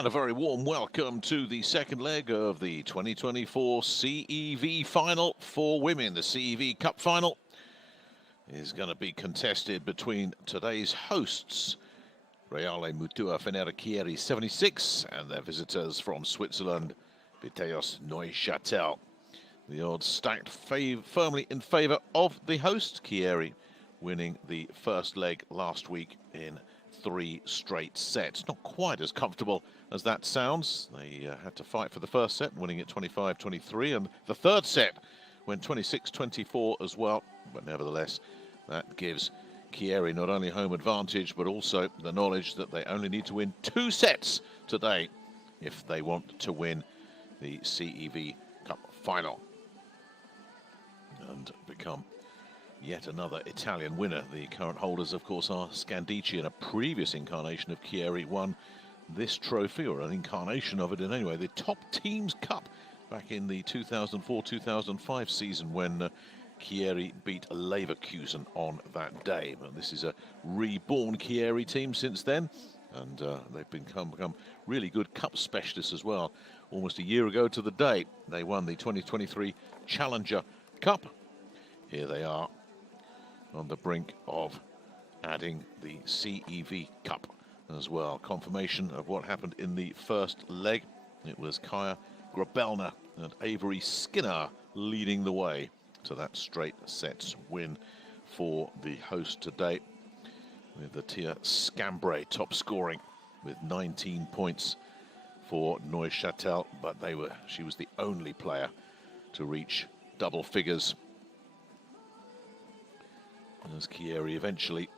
And a very warm welcome to the second leg of the 2024 CEV final for women. The CEV Cup final is going to be contested between today's hosts, Reale Mutua Fenera CHIERI'76, and their visitors from Switzerland, Viteos NEUCHATEL. The odds stacked firmly in favour of the host, Chieri, winning the first leg last week in 3 straight sets. Not quite as comfortable as that sounds. They had to fight for the first set, winning it 25-23, and the third set went 26-24 as well. But nevertheless, that gives Chieri not only home advantage, but also the knowledge that they only need to win 2 sets today if they want to win the CEV Cup final and become yet another Italian winner. The current holders, of course, are Scandicci, and a previous incarnation of Chieri won this trophy, or an incarnation of it in any way, the Top Teams Cup back in the 2004-2005 season when Chieri beat Leverkusen on that day. But this is a reborn Chieri team since then, and they've become really good cup specialists as well. Almost a year ago to the day, they won the 2023 Challenger Cup. Here they are on the brink of adding the CEV Cup as well. Confirmation of what happened in the first leg. It was Kaya Grabelna and Avery Skinner leading the way to that straight sets win for the host today, with the Tia Scambray top scoring with 19 points for Neuchâtel, but she was the only player to reach double figures, as Chieri eventually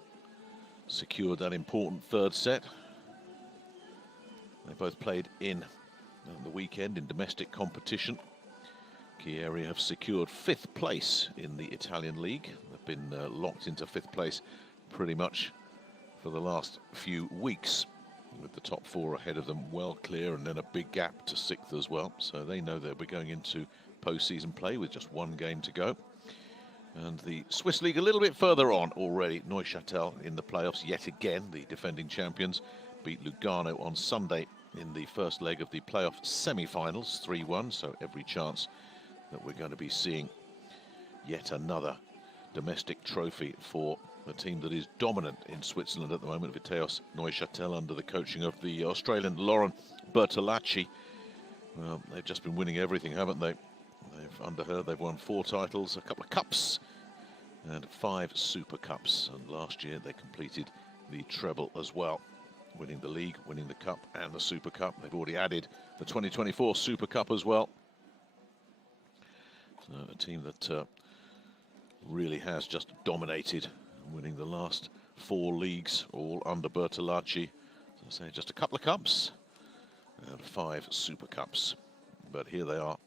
secured that important third set. They both played in the weekend in domestic competition. Chieri have secured 5th place in the Italian league. They've been locked into 5th place pretty much for the last few weeks, with the top 4 ahead of them well clear, and then a big gap to 6th as well. So they know they'll be going into postseason play with just 1 game to go. And the Swiss League a little bit further on already. Neuchâtel in the playoffs yet again. The defending champions beat Lugano on Sunday in the first leg of the playoff semi-finals, 3-1. So every chance that we're going to be seeing yet another domestic trophy for a team that is dominant in Switzerland at the moment, Viteos Neuchâtel, under the coaching of the Australian Lauren Bertolacci. Well, they've just been winning everything, haven't they? Under her, they've won 4 titles, a couple of cups, and 5 Super Cups. And last year, they completed the treble as well, winning the league, winning the cup, and the Super Cup. They've already added the 2024 Super Cup as well. So a team that really has just dominated, winning the last 4 leagues, all under Bertolacci. As I say, just a couple of cups and 5 Super Cups. But here they are,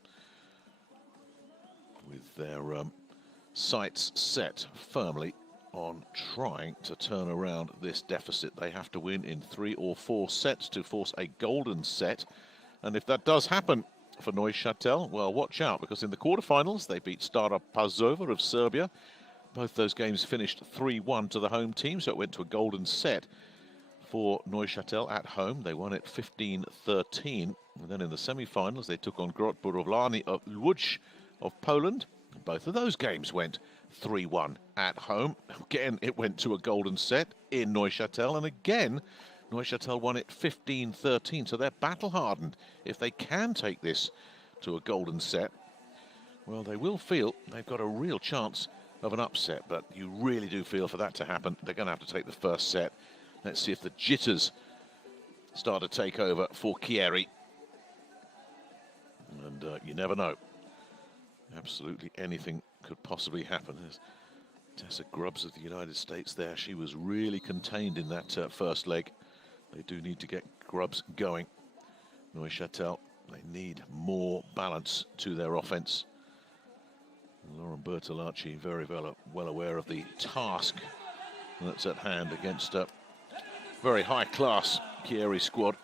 with their sights set firmly on trying to turn around this deficit. They have to win in 3 or 4 sets to force a golden set. And if that does happen for Neuchâtel, well, watch out, because in the quarterfinals they beat Stara Pazova of Serbia. Both those games finished 3-1 to the home team, so it went to a golden set for Neuchâtel at home. They won it 15-13. And then in the semi-finals they took on Grot Budowlani of Łódź of Poland. Both of those games went 3-1 at home. Again, it went to a golden set in Neuchâtel, and again Neuchâtel won it 15-13. So they're battle hardened. If they can take this to a golden set, well, they will feel they've got a real chance of an upset. But you really do feel, for that to happen, they're going to have to take the first set. Let's see if the jitters start to take over for Chieri. And you never know. Absolutely anything could possibly happen. There's Tessa Grubbs of the United States there. She was really contained in that first leg. They do need to get Grubbs going. Neuchâtel, they need more balance to their offense. Lauren Bertolacci, very well aware of the task that's at hand against a very high-class Chieri squad.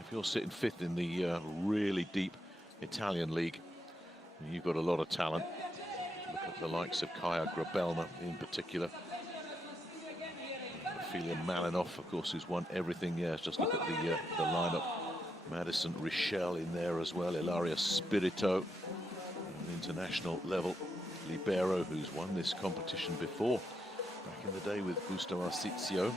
If you're sitting 5th in the really deep Italian league, you've got a lot of talent. Look at the likes of Kaya Grabelna in particular. Ophelia Malinov, of course, who's won everything. Yes, just look at the lineup Madison Richelle in there as well. Ilaria Spirito, an international level libero who's won this competition before, back in the day with Busto Arsizio.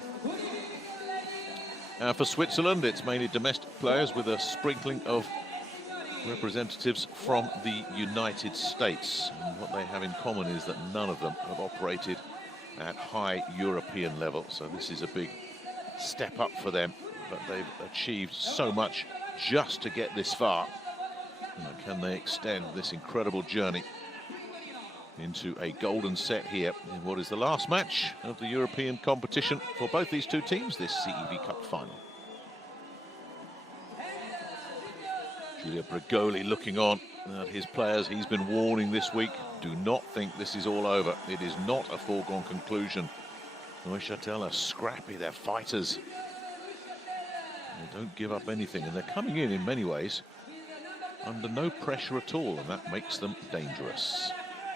For Switzerland, it's mainly domestic players with a sprinkling of representatives from the United States. And what they have in common is that none of them have operated at high European level. So this is a big step up for them, but they've achieved so much just to get this far. Can they extend this incredible journey into a golden set here in what is the last match of the European competition for both these two teams, this CEV Cup final? Giulio Bregoli looking on at his players. He's been warning this week, do not think this is all over. It is not a foregone conclusion. Neuchâtel are scrappy, they're fighters. They don't give up anything, and they're coming in many ways under no pressure at all, and that makes them dangerous.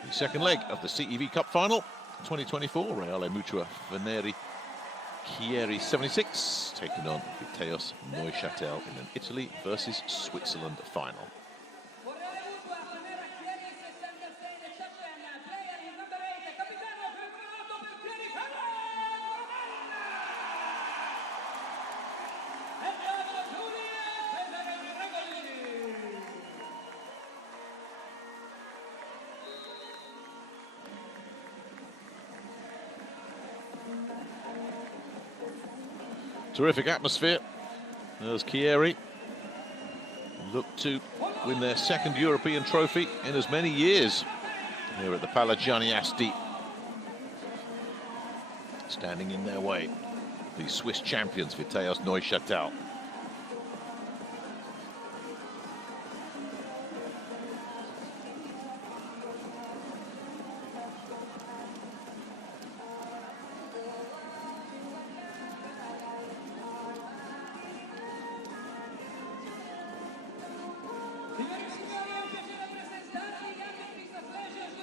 The second leg of the CEV Cup final 2024, Reale Mutua Fenera CHIERI'76 taking on Viteos Neuchâtel in an Italy versus Switzerland final. Terrific atmosphere as Chieri look to win their second European trophy in as many years here at the Palagiani Asti. Standing in their way, the Swiss champions Viteos Neuchâtel.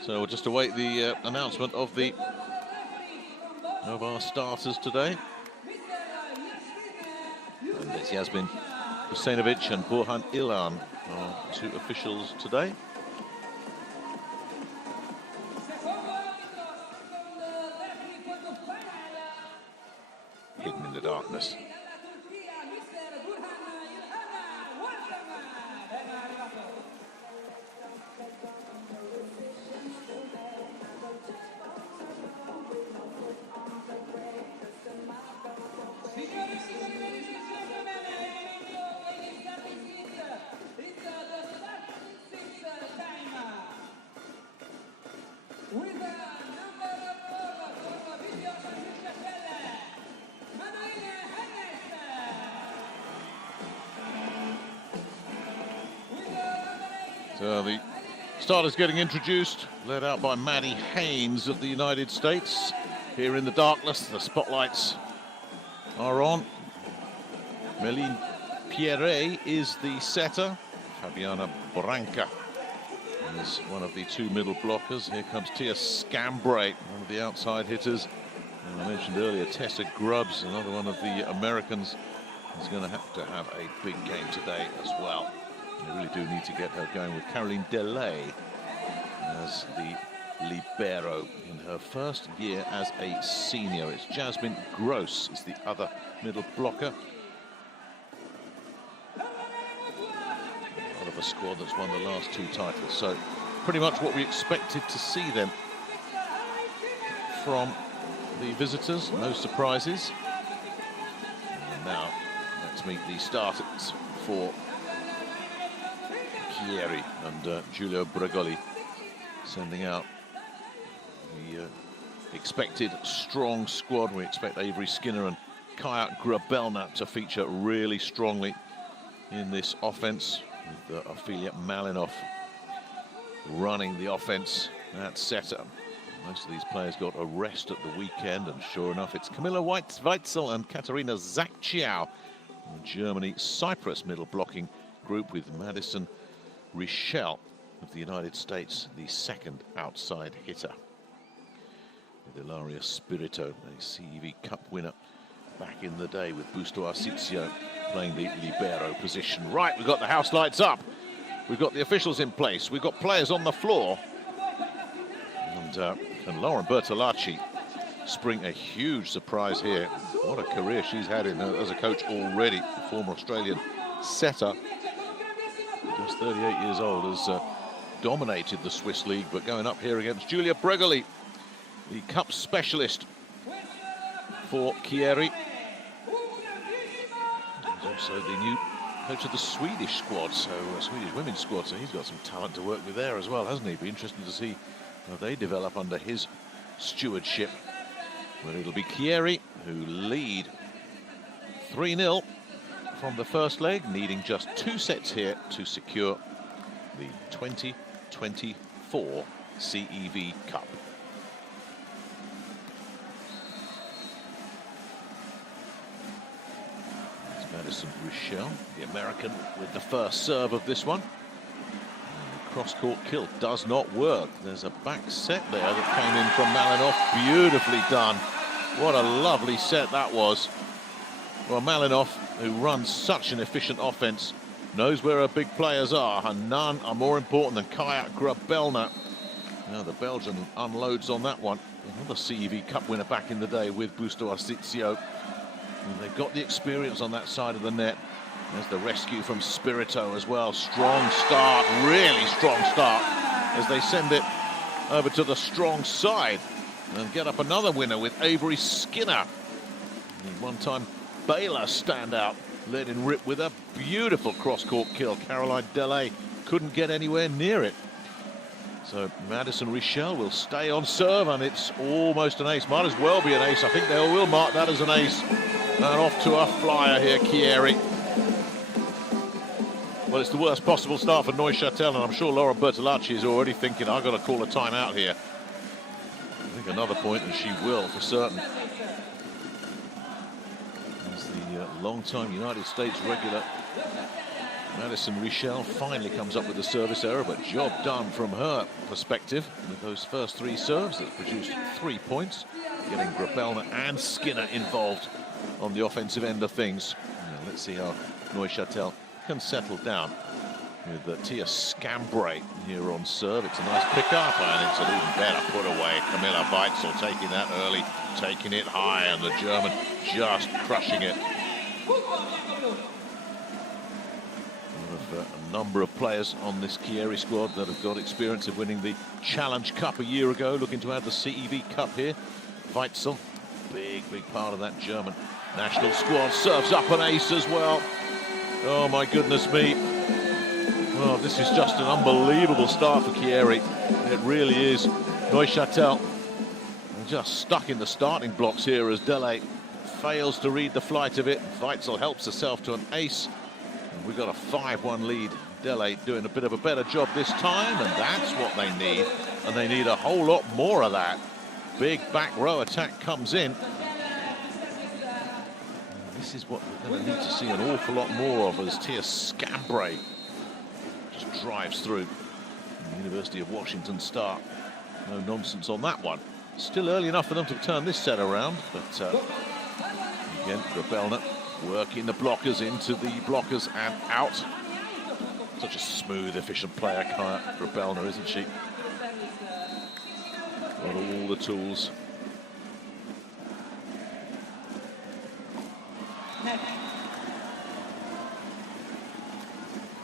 So we'll just await the announcement of our starters today. And it's Yasmin Husseinovic and Burhan Ilan are two officials today. Hidden in the darkness. So the starters getting introduced, led out by Maddie Haynes of the United States. Here in the darkness, the spotlights are on. Meline Pierre is the setter. Fabiana Branca is one of the two middle blockers. Here comes Tia Scambray, one of the outside hitters. And I mentioned earlier, Tessa Grubbs, another one of the Americans, is going to have a big game today as well. They really do need to get her going with Caroline Delay as the libero in her first year as a senior. It's Jasmine Gross is the other middle blocker. Part of a squad that's won the last two titles. So pretty much what we expected to see then from the visitors. No surprises. And now let's meet the starters for Chieri and Giulio Bregoli, sending out the expected strong squad. We expect Avery Skinner and Kaya Grabelna to feature really strongly in this offense, with Ophelia Malinov running the offense at setter. Most of these players got a rest at the weekend, and sure enough, it's Camilla Weitzel and Katarina Zachciao, the Germany-Cyprus middle blocking group, with Madison Richelle of the United States, the second outside hitter. With Ilaria Spirito, a CEV Cup winner back in the day with Busto Arsizio. playing the libero position. Right, we've got the house lights up. We've got the officials in place. We've got players on the floor. And can Lauren Bertolacci spring a huge surprise here? What a career she's had as a coach already. The former Australian setter, just 38 years old, has dominated the Swiss league, but going up here against Julia Bregoli, the cup specialist for Chieri. He's also the new coach of the Swedish squad, so Swedish women's squad, so he's got some talent to work with there as well, hasn't he? Be interesting to see how they develop under his stewardship. Well, it'll be Chieri who lead 3-0 from the first leg, needing just 2 sets here to secure the 2024 CEV Cup. It's Madison Richelle, the American, with the first serve of this one. Cross-court kill does not work. There's a back set there that came in from Malinoff. Beautifully done. What a lovely set that was. Well, Malinoff, who runs such an efficient offense, knows where her big players are, and none are more important than Kaja Grabelna. Now the Belgian unloads on that one. Another CEV Cup winner back in the day with Busto Arsizio. And they've got the experience on that side of the net. There's the rescue from Spirito as well. Strong start, really strong start, as they send it over to the strong side and get up another winner with Avery Skinner. The one-time Baylor standout led in rip with a beautiful cross-court kill. Caroline Delay couldn't get anywhere near it. So Madison Richelle will stay on serve, and it's almost an ace. Might as well be an ace. I think they will mark that as an ace. And off to a flyer here, Chieri. Well, it's the worst possible start for Neuchâtel, and I'm sure Laura Bertolacci is already thinking, I've got to call a timeout here. I think another point, and she will for certain. As the long-time United States regular Madison Richelle finally comes up with a service error, but job done from her perspective with those first 3 serves that produced 3 points, getting Grabelna and Skinner involved on the offensive end of things. Now, let's see how Neuchâtel can settle down with Tia Scambray here on serve. It's a nice pick-up, and it's an even better put away. Camilla Weitzel taking that early, taking it high, and the German just crushing it. A number of players on this Chieri squad that have got experience of winning the Challenge Cup a year ago, looking to add the CEV Cup here. Weitzel, big part of that German national squad, serves up an ace as well. Oh my goodness me. Oh, this is just an unbelievable start for Chieri. It really is. Neuchâtel just stuck in the starting blocks here as Delay fails to read the flight of it. Weitzel helps herself to an ace. And we've got a 5-1 lead. Delay doing a bit of a better job this time, and that's what they need. And they need a whole lot more of that. Big back row attack comes in. This is what we're going to need to see an awful lot more of as Tia Scambray just drives through. The University of Washington star. No nonsense on that one. Still early enough for them to turn this set around, but again, Grabelna working the blockers into the blockers and out. Such a smooth, efficient player, Kaja Grabelna, isn't she? Got all the tools.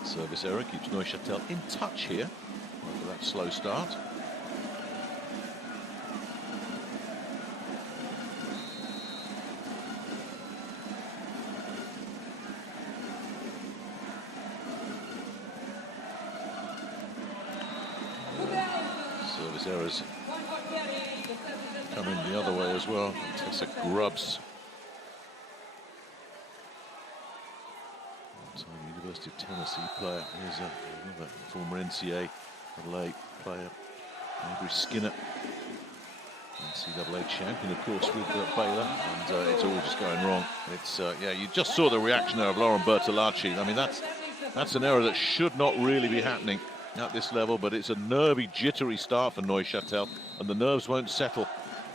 Service error keeps Neuchâtel in touch here after that slow start. Service errors coming the other way as well. Tessa Grubbs. University of Tennessee player. Here's another former NCAA player, Avery Skinner, NCAA champion, of course, with Baylor, and it's all just going wrong. It's yeah, you just saw the reaction there of Lauren Bertolacci. I mean, that's an error that should not really be happening at this level, but it's a nervy, jittery start for Neuchâtel, and the nerves won't settle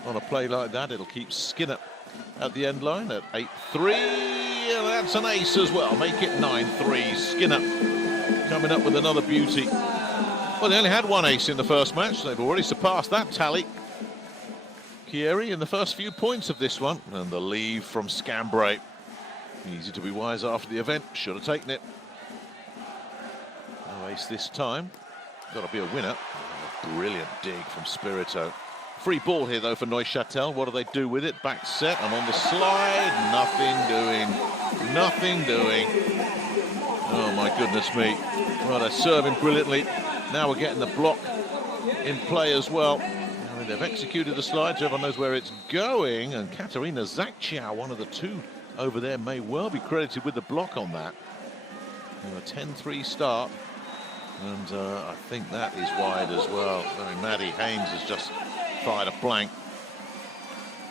on a play like that. It'll keep Skinner at the end line at 8-3. That's an ace as well. Make it 9-3. Skinner coming up with another beauty. Well, they only had one ace in the first match. They've already surpassed that tally. Chieri in the first few points of this one. And the leave from Scambray. Easy to be wise after the event. Should have taken it. No ace this time. Got to be a winner. A brilliant dig from Spirito. Free ball here, though, for Neuchâtel. What do they do with it? Back set and on the slide. Nothing doing. Nothing doing. Oh, my goodness me. Well, they're serving brilliantly. Now we're getting the block in play as well. I mean, they've executed the slides. Everyone knows where it's going. And Katarina Zakciao, one of the two over there, may well be credited with the block on that. A 10-3 start. And I think that is wide as well. I mean, Maddie Haynes has just fired a blank.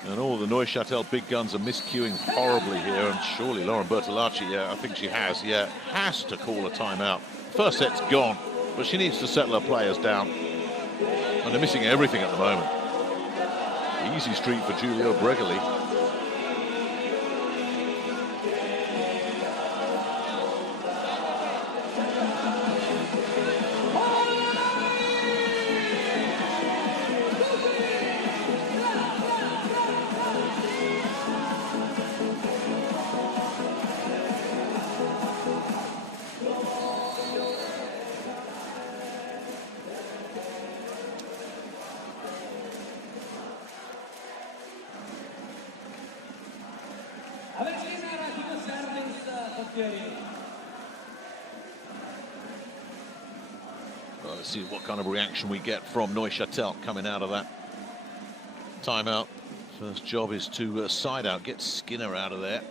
And all the Neuchâtel big guns are miscuing horribly here. And surely Lauren Bertolacci, yeah, I think she has, yeah, has to call a timeout. First set's gone, but she needs to settle her players down. And they're missing everything at the moment. Easy street for Giulio Bregoli. Well, let's see what kind of reaction we get from Neuchâtel coming out of that timeout. First job is to side out, get Skinner out of there.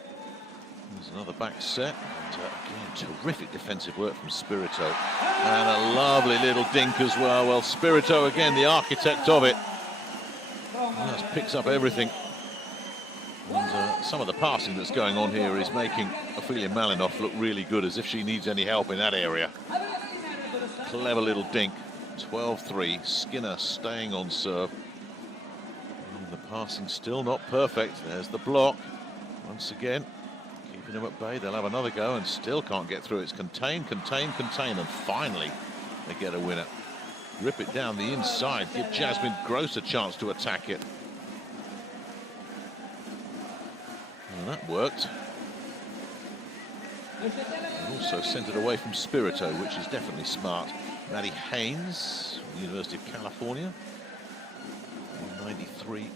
There's another back set. And again, terrific defensive work from Spirito. And a lovely little dink as well. Well, Spirito, again, the architect of it. Just picks up everything. And some of the passing that's going on here is making Ophelia Malinoff look really good, as if she needs any help in that area. Clever little dink. 12-3. Skinner staying on serve. And the passing still not perfect. There's the block. Once again, keeping them at bay. They'll have another go and still can't get through. It's contain, contain, contain. And finally, they get a winner. Rip it down the inside. Give Jasmine Gross a chance to attack it. And that worked. And also sent it away from Spirito, which is definitely smart. Maddie Haynes, University of California. 193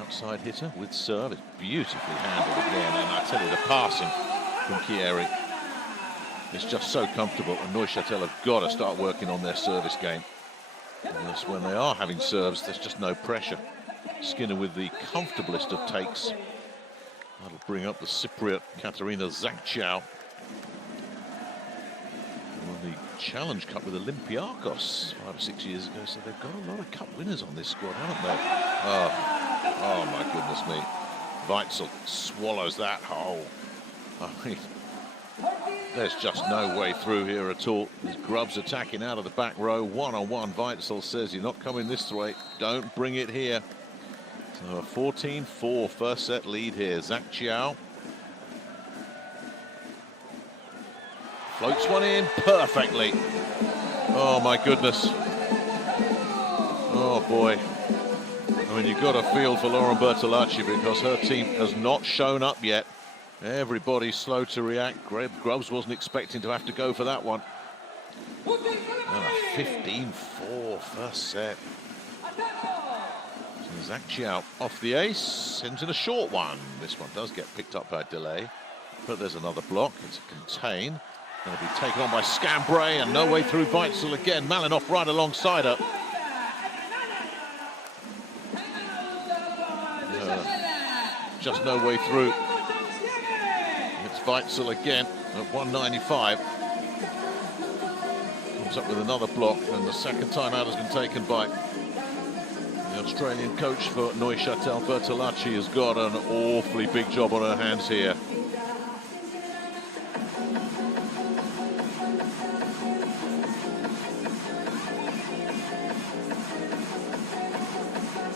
outside hitter with serve. It's beautifully handled again. And I tell you, the passing from Chieri is just so comfortable. And Neuchâtel have got to start working on their service game. Because when they are having serves, there's just no pressure. Skinner with the comfortablest of takes. That'll bring up the Cypriot Katarina Zakciao. Won the Challenge Cup with Olympiakos 5 or 6 years ago, so they've got a lot of cup winners on this squad, haven't they? Oh my goodness me. Weitzel swallows that whole. I mean, there's just no way through here at all. There's Grubbs attacking out of the back row. One-on-one. Weitzel says, you're not coming this way. Don't bring it here. So a 14-4 first set lead here. Zakciao floats one in perfectly. Oh my goodness. Oh boy. I mean, you've got to feel for Lauren Bertolacci, because her team has not shown up yet. Everybody's slow to react. Grubbs wasn't expecting to have to go for that one. And a 15-4 first set. Zakciao off the ace, sends in a short one. This one does get picked up by delay, but there's another block. It's a contain. Going to be taken on by Scambray, and no way through Weitzel again. Malinoff right alongside her. Just no way through. It's Weitzel again at 195. Comes up with another block, and the second time out has been taken by the Australian coach for Neuchâtel. Bertolacci has got an awfully big job on her hands here.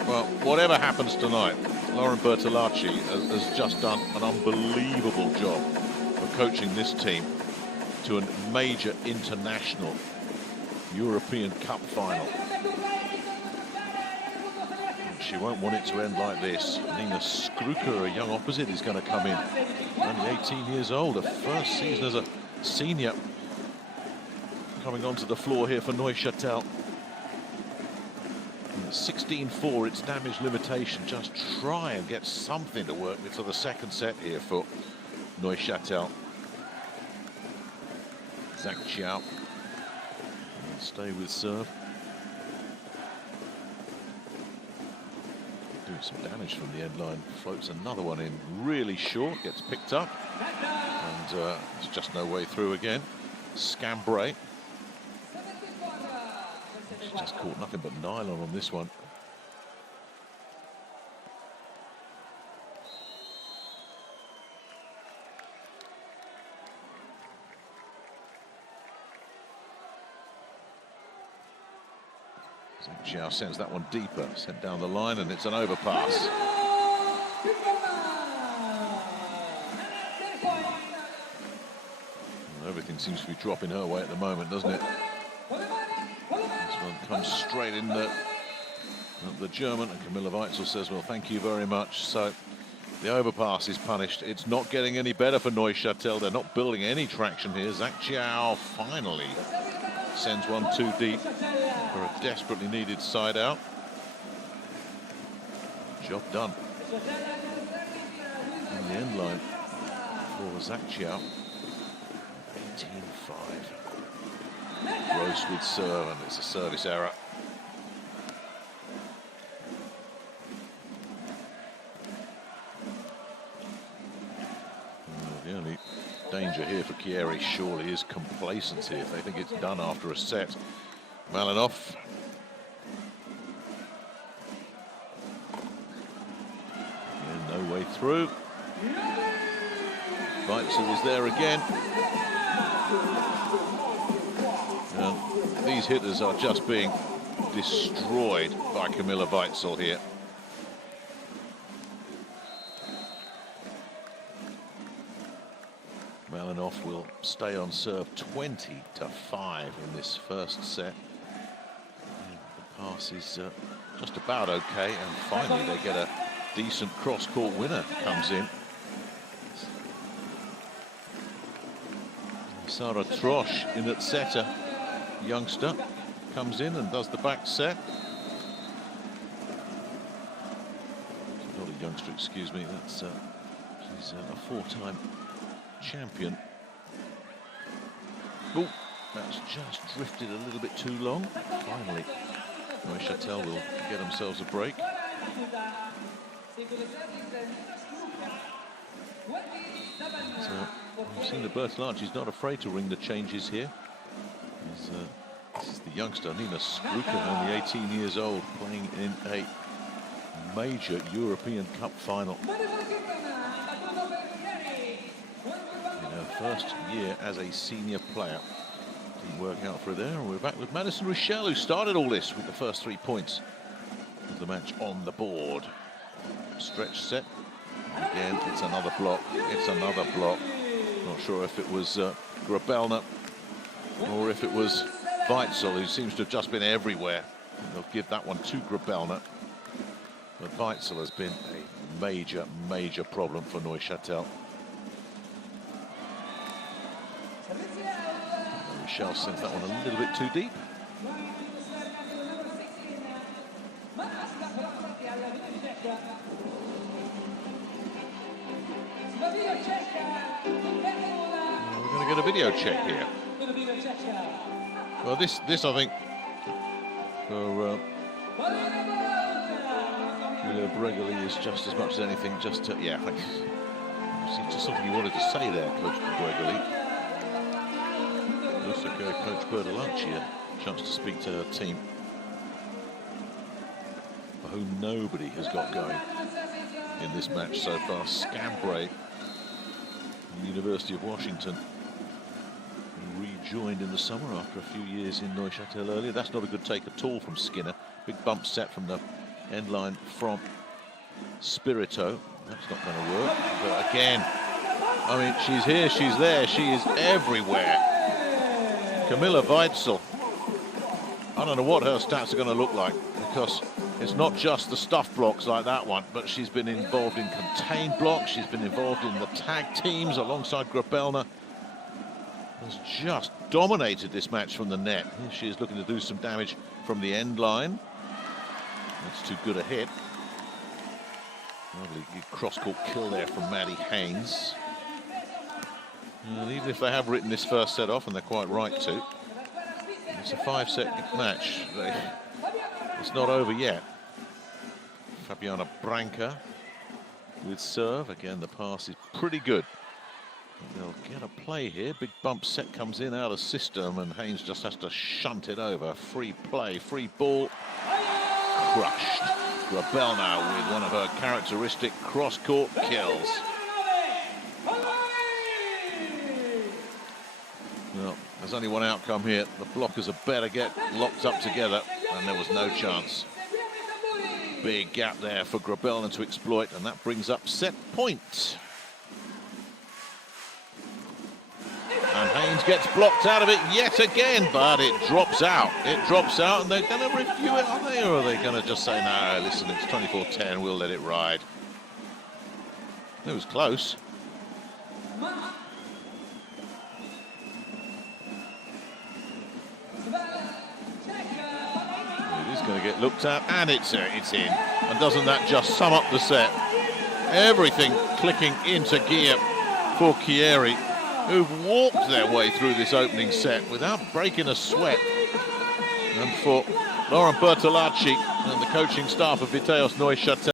Well, whatever happens happens tonight. Lauren Bertolacci has just done an unbelievable job of coaching this team to a major international European Cup final. She won't want it to end like this. Nina Skruker, a young opposite, is going to come in. Only 18 years old, her first season as a senior. Coming onto the floor here for Neuchâtel. 16-4, it's damage limitation. Just try and get something to work with for the second set here for Neuchâtel. Zhang Qiao will stay with serve. Doing some damage from the end line. Floats another one in really short, gets picked up, and there's just no way through again. Scambray. She's just caught nothing but nylon on this one. Zhang Qiao sends that one deeper, sent down the line, and it's an overpass. And everything seems to be dropping her way at the moment, doesn't it? This one comes straight in the German, and Camilla Weitzel says, well, thank you very much. So the overpass is punished. It's not getting any better for Neuchâtel. They're not building any traction here. Zhang Qiao finally sends one too deep for a desperately needed side out. Job done. And the end line for Zhang Qiao. 18-5. Gross with serve, and it's a service error. The only danger here for Chieri surely is complacency if they think it's done after a set. Malinoff. Again, no way through. Weitzel was there again. These hitters are just being destroyed by Camilla Weitzel here. Malinoff will stay on serve 20-5 in this first set. And the pass is just about okay, and finally they get a decent cross-court winner comes in. Sara Trosch in at setter, youngster, comes in and does the back set. Not a youngster, excuse me, that's she's a four-time champion. Oh, that's just drifted a little bit too long. Finally, Neuchâtel will get themselves a break. We've seen that Bertolacci's not afraid to ring the changes here. This is the youngster, Nina Skruker, only 18 years old, playing in a major European Cup final. In her first year as a senior player. Didn't work out for her there, and we're back with Madison Richel, who started all this with the first 3 points of the match on the board. Stretch set. Again, it's another block. It's another block. Not sure if it was Grabelna or if it was Weitzel, who seems to have just been everywhere. They'll give that one to Grabelna. But Weitzel has been a major, major problem for Neuchâtel. Michelle sends that one a little bit too deep. We're going to get a video check here. Well, this I think for Julia Bregoli is just as much as anything. Just to, yeah, it's just something you wanted to say there, Coach Bregoli. Also, Coach Bertolacci a chance to speak to her team, for whom nobody has got going in this match so far. Scambray, the University of Washington, rejoined in the summer after a few years in Neuchâtel earlier. That's not a good take at all from Skinner. Big bump set from the end line from Spirito. That's not going to work. But again, I mean, she's here, she's there, she is everywhere. Camilla Weitzel. I don't know what her stats are going to look like, because it's not just the stuff blocks like that one, but she's been involved in contained blocks. She's been involved in the tag teams alongside Grabelna. Has just dominated this match from the net. Here she is looking to do some damage from the end line. That's too good a hit. Lovely cross-court kill there from Maddie Haynes. And even if they have written this first set off, and they're quite right to, it's a 5-set match. It's not over yet. Fabiana Branca with serve. Again, the pass is pretty good. They'll get a play here. Big bump set comes in out of system, and Haynes just has to shunt it over. Free play, free ball. Crushed. Grabelna with one of her characteristic cross-court kills. Well, there's only one outcome here. The blockers had better get locked up together, and there was no chance. Big gap there for Grabelna to exploit, and that brings up set point. And Haynes gets blocked out of it yet again, but it drops out. It drops out, and they're going to review it, are they? Or are they going to just say, no, listen, it's 24-10, we'll let it ride? It was close. It is going to get looked at, and it's in. And doesn't that just sum up the set? Everything clicking into gear for Chieri, who've walked their way through this opening set without breaking a sweat. And for Lauren Bertolacci and the coaching staff of Viteos Neuchâtel.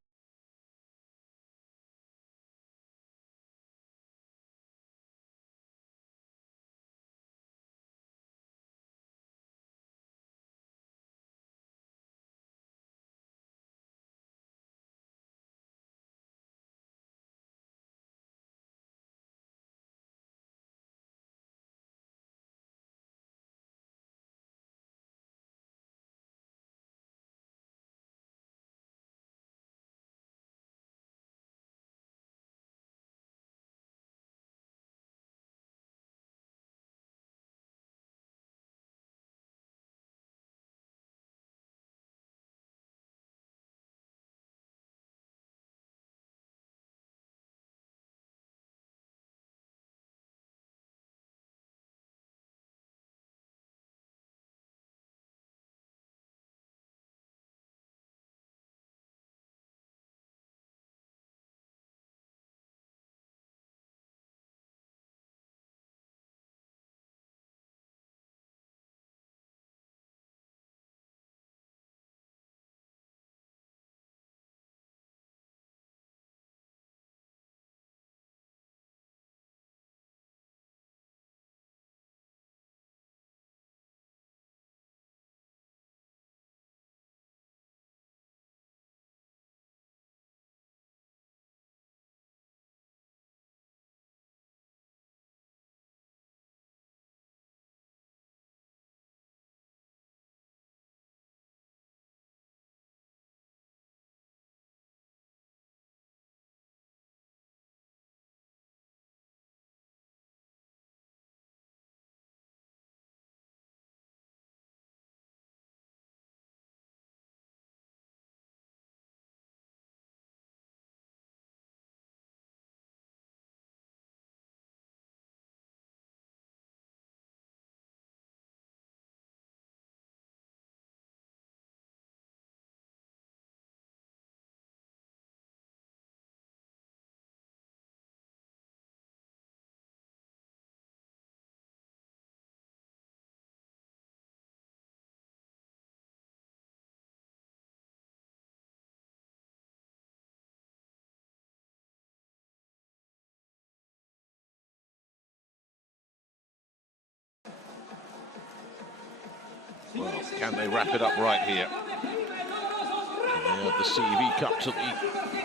Well, can they wrap it up right here? They add the CEV Cup to the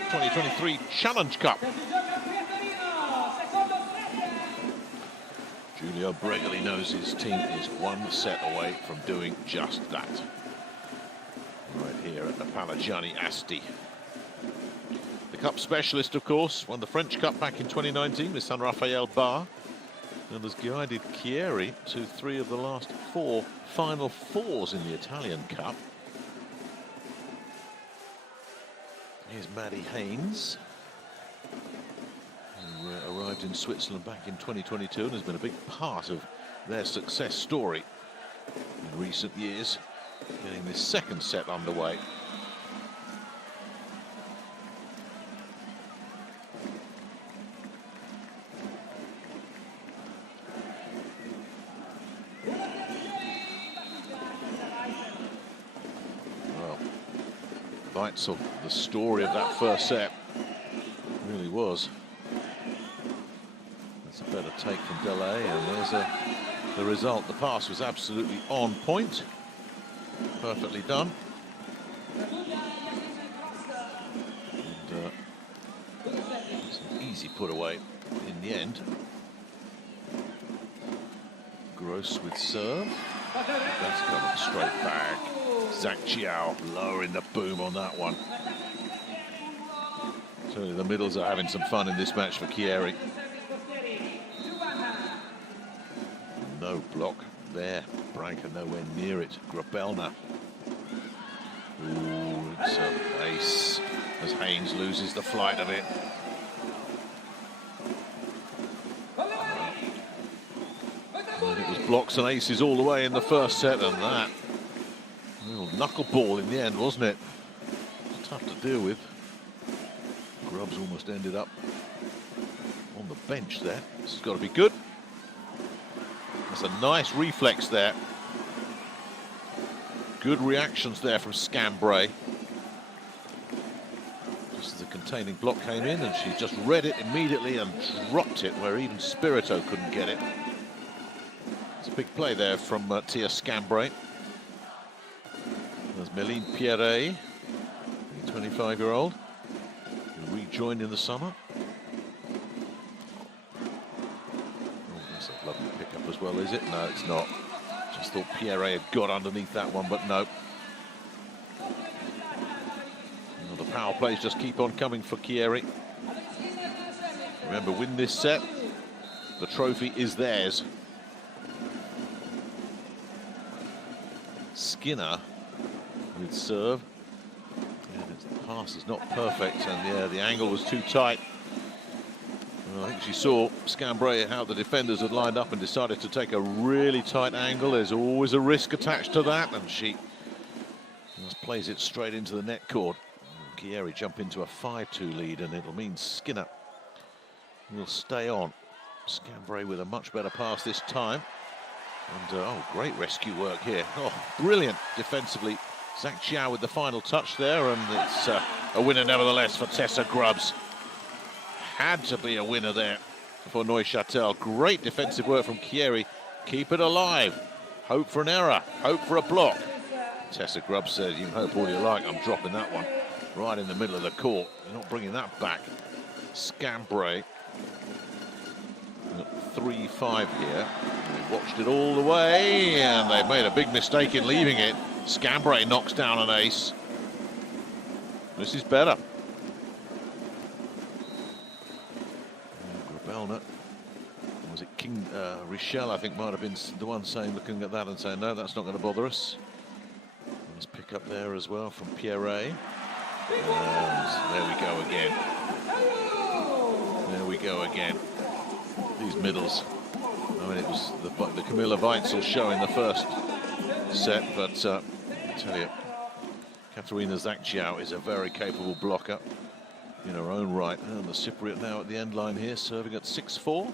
2023 Challenge Cup. Giulio Bregoli knows his team is one set away from doing just that. Right here at the Palagiani Asti. Cup specialist, of course. Won the French Cup back in 2019 with San Rafael Bar. And has guided Chieri to 3 of the last 4 Final Fours in the Italian Cup. Here's Maddie Haynes, who arrived in Switzerland back in 2022 and has been a big part of their success story in recent years, getting this second set underway. Weitzel, the story of that first set, really was. That's a better take from Delay, and there's the result. The pass was absolutely on point, perfectly done. And it's an easy put away in the end. Gross with serve. That's coming straight back. Zhang Chiao lowering the boom on that one. So the middles are having some fun in this match for Chieri. No block there. Branca nowhere near it. Grabelna. Ooh, it's an ace as Haynes loses the flight of it. And it was blocks and aces all the way in the first set, and that real knuckleball in the end, wasn't it? It's tough to deal with. Grubbs almost ended up on the bench there. This has got to be good. That's a nice reflex there. Good reactions there from Scambray. Just as the containing block came in, and she just read it immediately and dropped it where even Spirito couldn't get it. It's a big play there from Tia Scambray. There's Méline Pierret, the 25-year-old, who rejoined in the summer. Oh, that's a lovely pickup as well, is it? No, it's not. Just thought Pierret had got underneath that one, but no. Well, the power plays just keep on coming for Chieri. Remember, win this set, the trophy is theirs. Skinner with serve. Yeah, the pass is not perfect, and yeah, the angle was too tight. Well, I think she saw Scambray how the defenders had lined up and decided to take a really tight angle. There's always a risk attached to that, and she just plays it straight into the net cord. Chieri jump into a 5-2 lead, and it'll mean Skinner will stay on. Scambray with a much better pass this time. And oh, great rescue work here. Oh, brilliant defensively. Zhang Chiao with the final touch there, and it's a winner nevertheless for Tessa Grubbs. Had to be a winner there for Neuchâtel. Great defensive work from Chieri. Keep it alive. Hope for an error. Hope for a block. Tessa Grubbs says, you can hope all you like, I'm dropping that one right in the middle of the court. You're not bringing that back. Scambray. 3-5 here. They watched it all the way, and they've made a big mistake in leaving it. Scambray knocks down an ace. This is better. Grabelna. Was it King Richel, I think, might have been the one saying, looking at that and saying, no, that's not going to bother us. Nice pick up there as well from Pierret. And there we go again. There we go again. These middles. I mean, it was the Camilla Weitzel show in the first set, but I tell you, Katerina Zhang Chiao is a very capable blocker in her own right. And the Cypriot now at the end line here, serving at 6-4.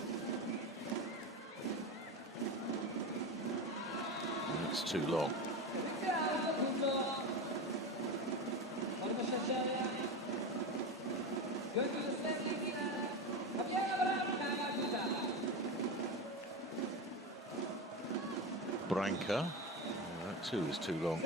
It's too long. Branca, that too is too long.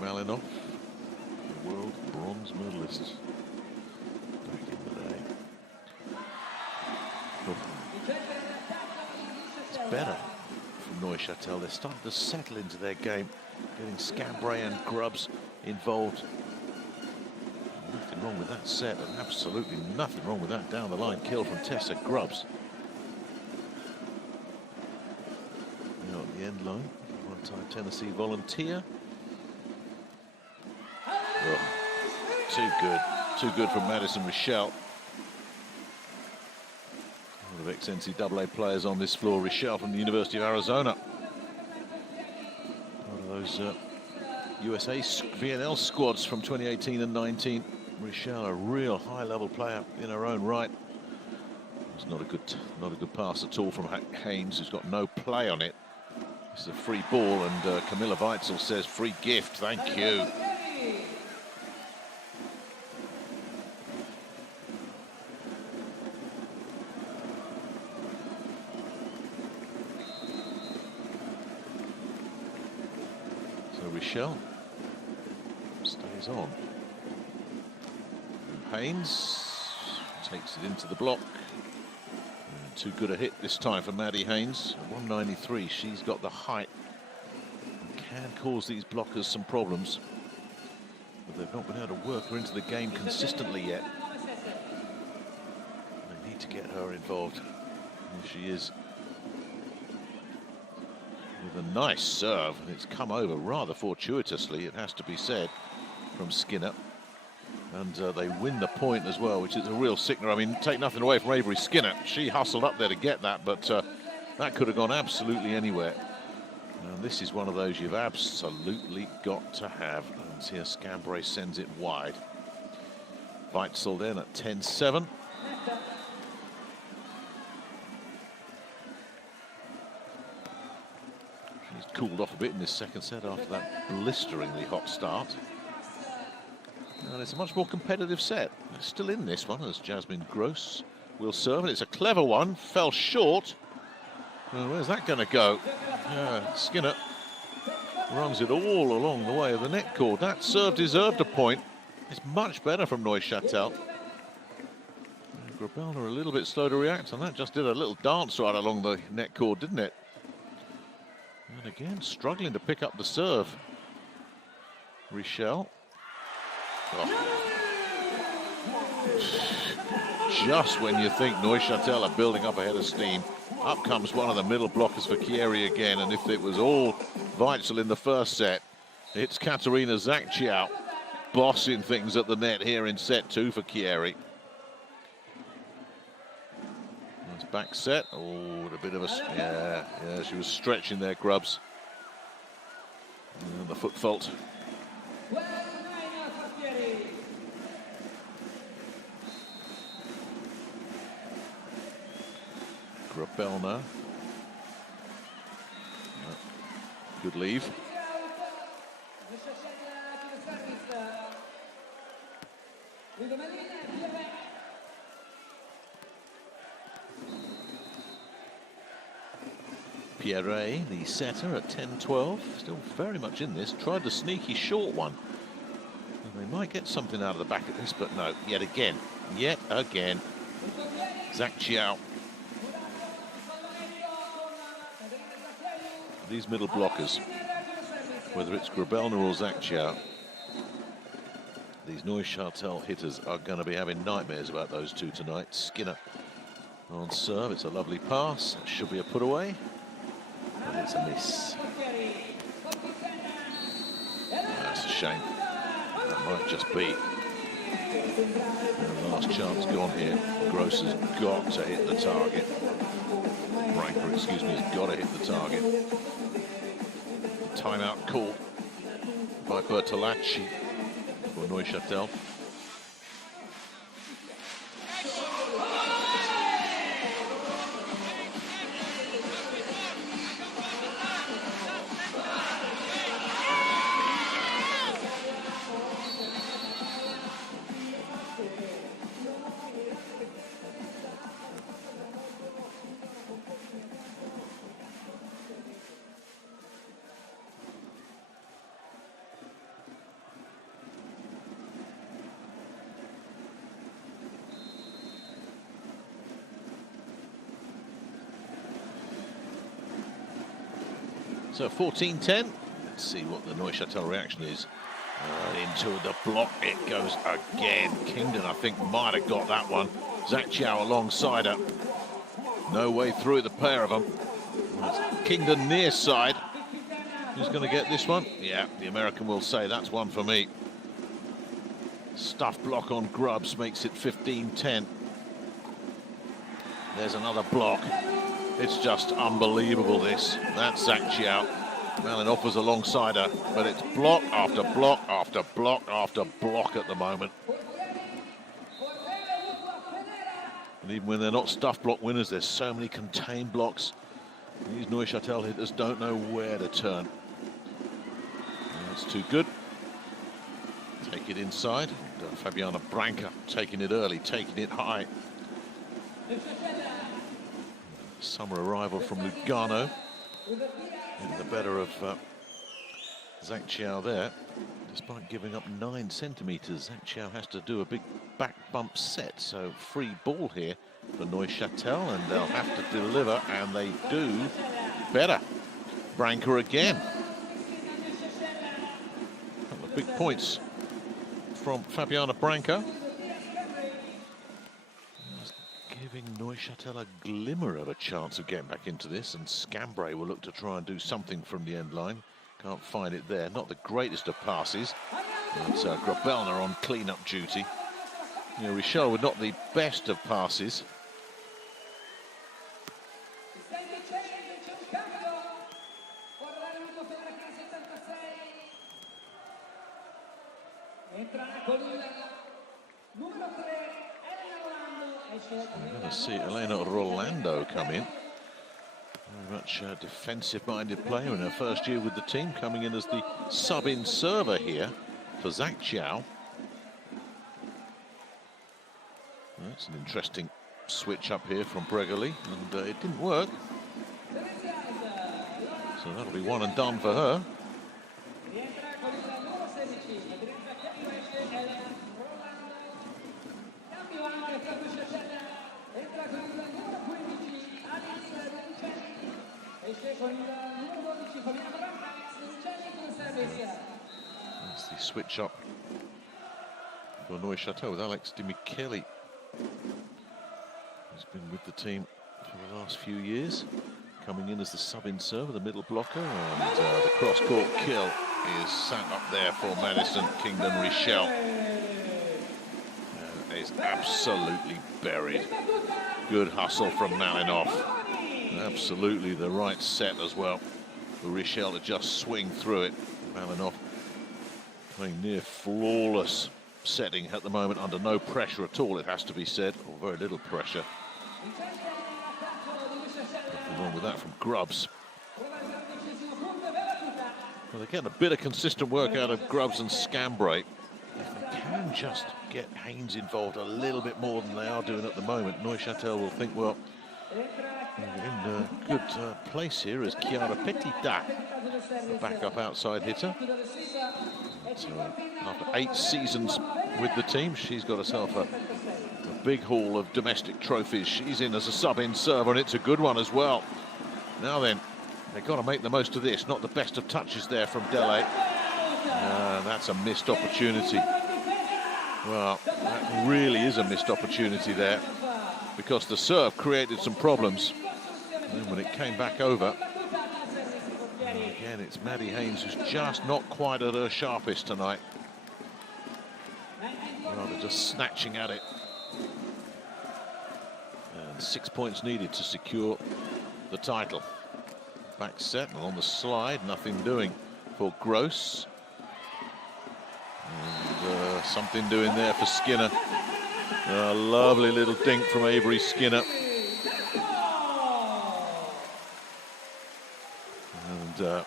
Malinov, the world bronze medalist back in the day. better from Neuchâtel. They're starting to settle into their game, getting Scambray and Grubbs involved. Nothing wrong with that set, and absolutely nothing wrong with that down the line kill from Tessa Grubbs. Now at the end line, one-time Tennessee volunteer. Oh, too good from Madison Richelle. One of ex-NCAA players on this floor, Richelle from the University of Arizona. One of those USA VNL squads from 2018 and 19. Richelle, a real high-level player in her own right. It's not a good pass at all from Haynes, who's got no play on it. It's a free ball, and Camilla Weitzel says, "Free gift, thank you." Richelle stays on. And Haynes takes it into the block. And too good a hit this time for Maddie Haynes. 193, she's got the height. And can cause these blockers some problems. But they've not been able to work her into the game consistently yet. They need to get her involved. Here she is. With a nice serve, and it's come over rather fortuitously, it has to be said, from Skinner. And they win the point as well, which is a real sickener. I mean, take nothing away from Avery Skinner. She hustled up there to get that, but that could have gone absolutely anywhere. And this is one of those you've absolutely got to have. And here Scambray sends it wide. Weitzel then at 10-7. She's cooled off a bit in this second set after that blisteringly hot start. And it's a much more competitive set. It's still in this one as Jasmine Gross will serve, and it's a clever one. Fell short. Where's that going to go? Skinner runs it all along the way of the net cord. That serve deserved a point. It's much better from Neuchâtel. Grabelner a little bit slow to react, and that just did a little dance right along the net cord, didn't it? And again, struggling to pick up the serve. Richelle. Oh. Just when you think Neuchâtel are building up a head of steam, up comes one of the middle blockers for Chieri again. And if it was all Weitzel in the first set, it's Katarina Zakchiau bossing things at the net here in set two for Chieri. Nice back set. Oh, a bit of a... Yeah, she was stretching there, Grubbs. And the foot fault. Grabelner. Good leave. Pierre, the setter at 10-12, still very much in this. Tried the sneaky short one. And they might get something out of the back of this, but no, yet again. Zakchiau. These middle blockers, whether it's Grabelner or Zakchiau, these Neuchâtel hitters are going to be having nightmares about those two tonight. Skinner on serve, it's a lovely pass. That should be a put away, but it's a miss. That's a shame. That might just be the last chance gone here. Gross has got to hit the target. Ranker, excuse me, has got to hit the target. Timeout called by Bertolacci for Neuchâtel. So 14-10. Let's see what the Neuchâtel reaction is. Into the block it goes again. Kingdon, I think, might have got that one. Zhang Qiao alongside her. No way through the pair of them. Kingdon near side. Who's going to get this one? Yeah, the American will say that's one for me. Stuff block on Grubbs makes it 15-10. There's another block. It's just unbelievable, this. That's Zhang Qiao. Malinov was alongside her, but it's block after block after block after block at the moment. And even when they're not stuff block winners, there's so many contained blocks. These Neuchâtel hitters don't know where to turn. That's too good. Take it inside. And, Fabiana Branca taking it early, taking it high. Summer arrival from Lugano. In the better of Zhang Qiao there. Despite giving up 9 centimeters, Zhang Qiao has to do a big back bump set. So free ball here for Neuchâtel, and they'll have to deliver, and they do better. Branca again. A couple of big points from Fabiana Branca. Giving Neuchâtel a glimmer of a chance of getting back into this, and Scambray will look to try and do something from the end line. Can't find it there. Not the greatest of passes. It's Grabellner on clean-up duty. You know, Richel with not the best of passes. We're going to see Elena Rolando come in. Very much a defensive-minded player in her first year with the team, coming in as the sub-in server here for Zhang Qiao. That's an interesting switch up here from Bregerly, and it didn't work. So that'll be one and done for her. That's the switch up for Neuchâtel with Alex Di Michele. He's been with the team for the last few years, coming in as the sub-in server, the middle blocker, and the cross-court kill is sat up there for Madison Kingdon Richel. Is absolutely buried. Good hustle from Malinov. Absolutely the right set as well for Richel to just swing through it. Malinov playing near flawless setting at the moment, under no pressure at all, it has to be said, or very little pressure. Nothing wrong with that from Grubbs. Well, they're getting a bit of consistent work out of Grubbs and Scambray. If they can just get Haynes involved a little bit more than they are doing at the moment, Neuchâtel will think, well, in a good place here is Chiara Petita, the backup outside hitter. So, after 8 seasons with the team, she's got herself a big haul of domestic trophies. She's in as a sub-in server, and it's a good one as well. Now then, they've got to make the most of this. Not the best of touches there from Dele. That's a missed opportunity. Well, that really is a missed opportunity there, because the serve created some problems. And when it came back over, again, it's Maddie Haynes who's just not quite at her sharpest tonight. Rather just snatching at it. And 6 points needed to secure the title. Back set and on the slide, nothing doing for Gross. And something doing there for Skinner. A lovely little dink from Avery Skinner. And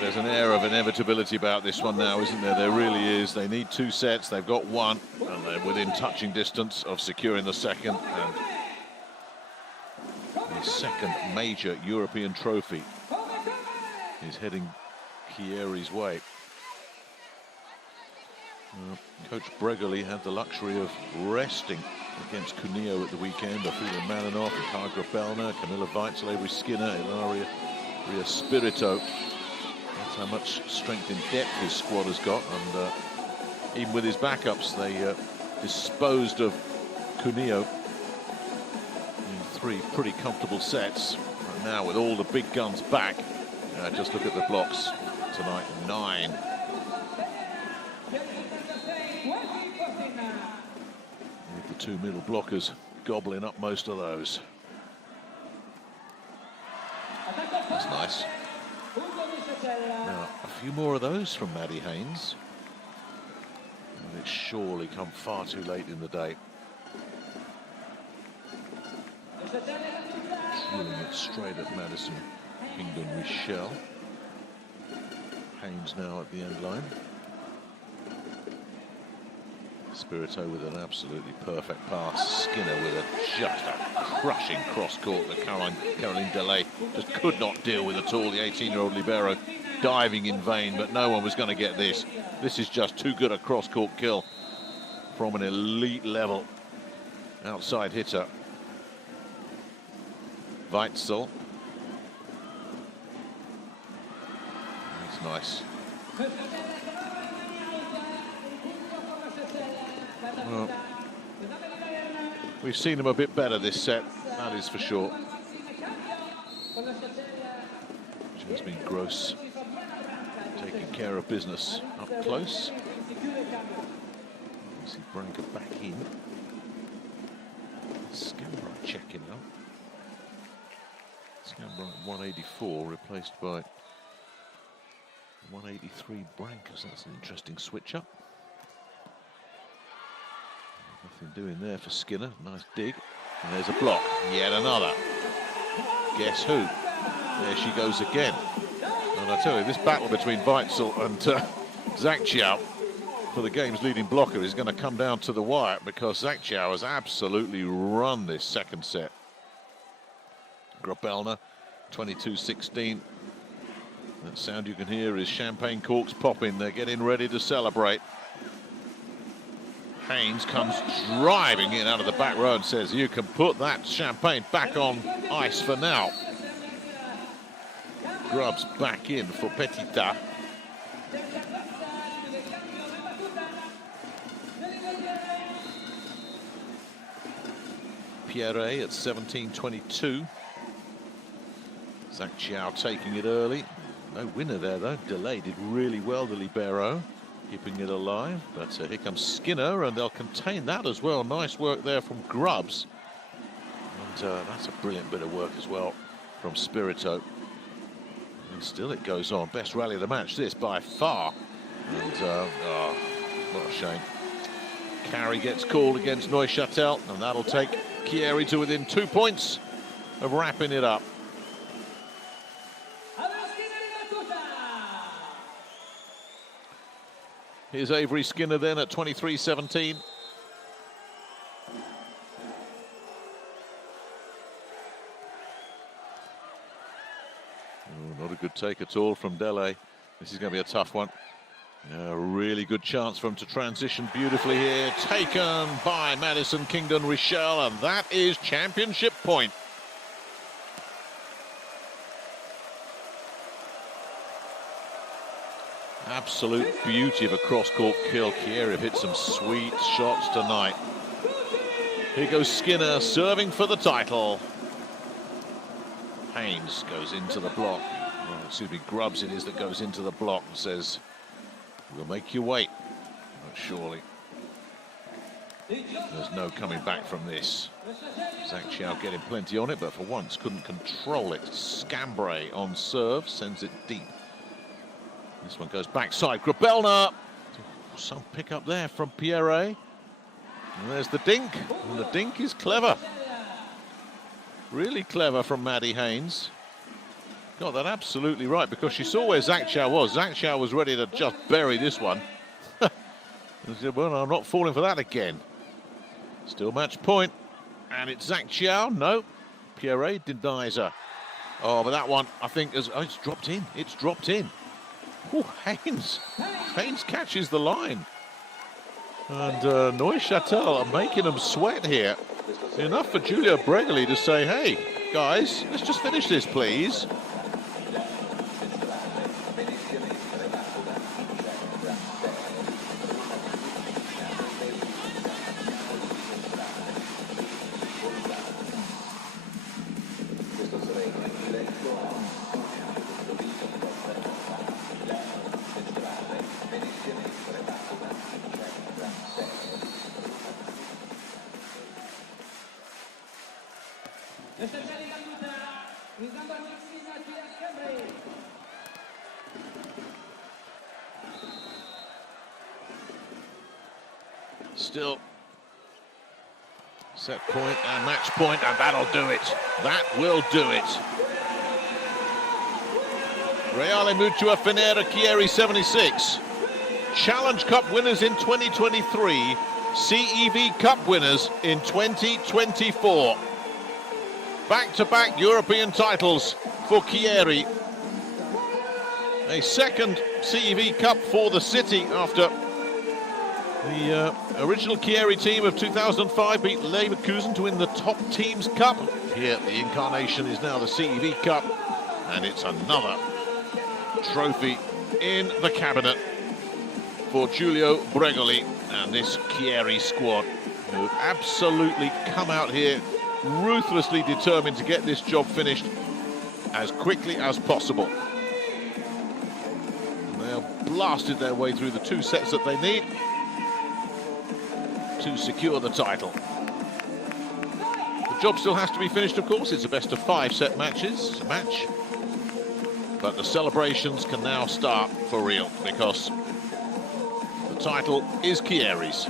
there's an air of inevitability about this one now, isn't there? There really is. They need 2 sets. They've got 1, and they're within touching distance of securing the second. And the second major European trophy is heading Chieri's way. Coach Bregerly had the luxury of resting against Cuneo at the weekend. Ophelia Malinov, Grabellner, Camilla Weitzel, Avery Skinner, Ilaria Rio Spirito. That's how much strength and depth his squad has got, and even with his backups, they disposed of Cuneo in 3 pretty comfortable sets. Right now, with all the big guns back, just look at the blocks tonight, 9. With the 2 middle blockers gobbling up most of those. That's nice. Now, a few more of those from Maddie Haynes. And it's surely come far too late in the day. Drilling it straight at Madison Kingdon Michelle. Haynes now at the end line. Spirito with an absolutely perfect pass. Skinner with just a crushing cross-court that Caroline Delay just could not deal with at all. The 18-year-old libero diving in vain, but no one was going to get this. This is just too good a cross-court kill from an elite level outside hitter. Weitzel. That's nice. Well, we've seen him a bit better this set, that is for sure. Jasmine Gross taking care of business up close. You see Branca back in. Scambrough checking out. Scambrough 184 replaced by 183 Brancas. That's an interesting switch up. Nothing doing there for Skinner. Nice dig. And there's a block. Yet another. Guess who? There she goes again. And I tell you, this battle between Weitzel and Zhang Qiao for the game's leading blocker is going to come down to the wire, because Zhang Qiao has absolutely run this second set. Grobelna, 22-16. That sound you can hear is champagne corks popping. They're getting ready to celebrate. Haynes comes driving in out of the back row and says, you can put that champagne back on ice for now. Grubbs back in for Petita. Pierre at 17-22. Zhang Qiao taking it early. No winner there though. Delay did really well, the libero, keeping it alive. But here comes Skinner, and they'll contain that as well. Nice work there from Grubbs. And that's a brilliant bit of work as well from Spirito. And still it goes on. Best rally of the match, this by far. And oh, what a shame. Carry gets called against Neuchâtel, and that'll take Chieri to within 2 points of wrapping it up. Here's Avery Skinner then at 23-17. Oh, not a good take at all from Delay. This is going to be a tough one. A really good chance for him to transition beautifully here. Taken by Madison Kingdon Richel, and that is championship point. Absolute beauty of a cross-court kill. Chieri have hit some sweet shots tonight. Here goes Skinner serving for the title. Haynes goes into the block. Oh, excuse me, Grubbs it is that goes into the block and says, we'll make you wait. But surely there's no coming back from this. Zhang Qiao getting plenty on it, but for once couldn't control it. Scambray on serve, sends it deep. This one goes backside. Grobelna. Some pick up there from Pierre. And there's the dink. And the dink is clever. Really clever from Maddie Haynes. Got that absolutely right, because she saw where Zhang Qiao was. Zhang Qiao was ready to just bury this one. And she said, well, I'm not falling for that again. Still match point. And it's Zhang Qiao. No. Pierre denies her. Oh, but that one, I think, is, oh, it's dropped in. It's dropped in. Oh, Haynes catches the line. And Neuchâtel are making them sweat here. Enough for Julia Bregoli to say, hey, guys, let's just finish this, please. Still set point and match point, and that'll do it. That will do it. Reale Mutua Fenera CHIERI'76. Challenge Cup winners in 2023. CEV Cup winners in 2024. Back-to-back European titles for Chieri. A second CEV Cup for the city after the original Chieri team of 2005 beat Leverkusen to win the Top Teams Cup. Here, the incarnation is now the CEV Cup, and it's another trophy in the cabinet for Giulio Bregoli and this Chieri squad, who have absolutely come out here ruthlessly determined to get this job finished as quickly as possible. And they have blasted their way through the 2 sets that they need to secure the title. The job still has to be finished, of course. It's a best of 5 set match. But the celebrations can now start for real, because the title is Chieri's.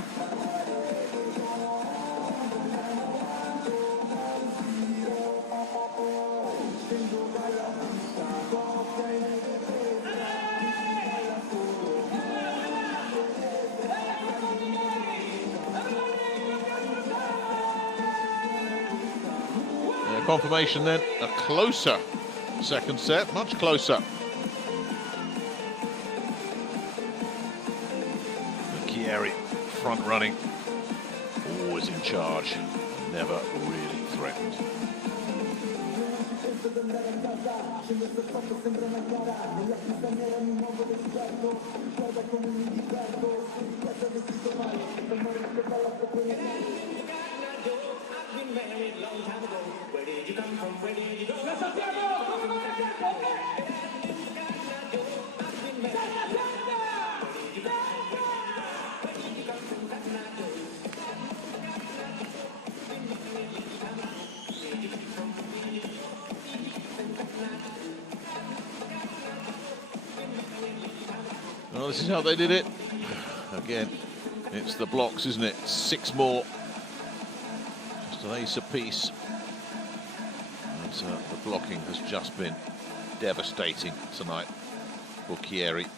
Confirmation then, a closer second set, much closer. Chieri front running, always in charge, never really threatened. Well, this is how they did it. Again, it's the blocks, isn't it? 6 more. Just an ace apiece. And, the blocking has just been devastating tonight for Chieri. It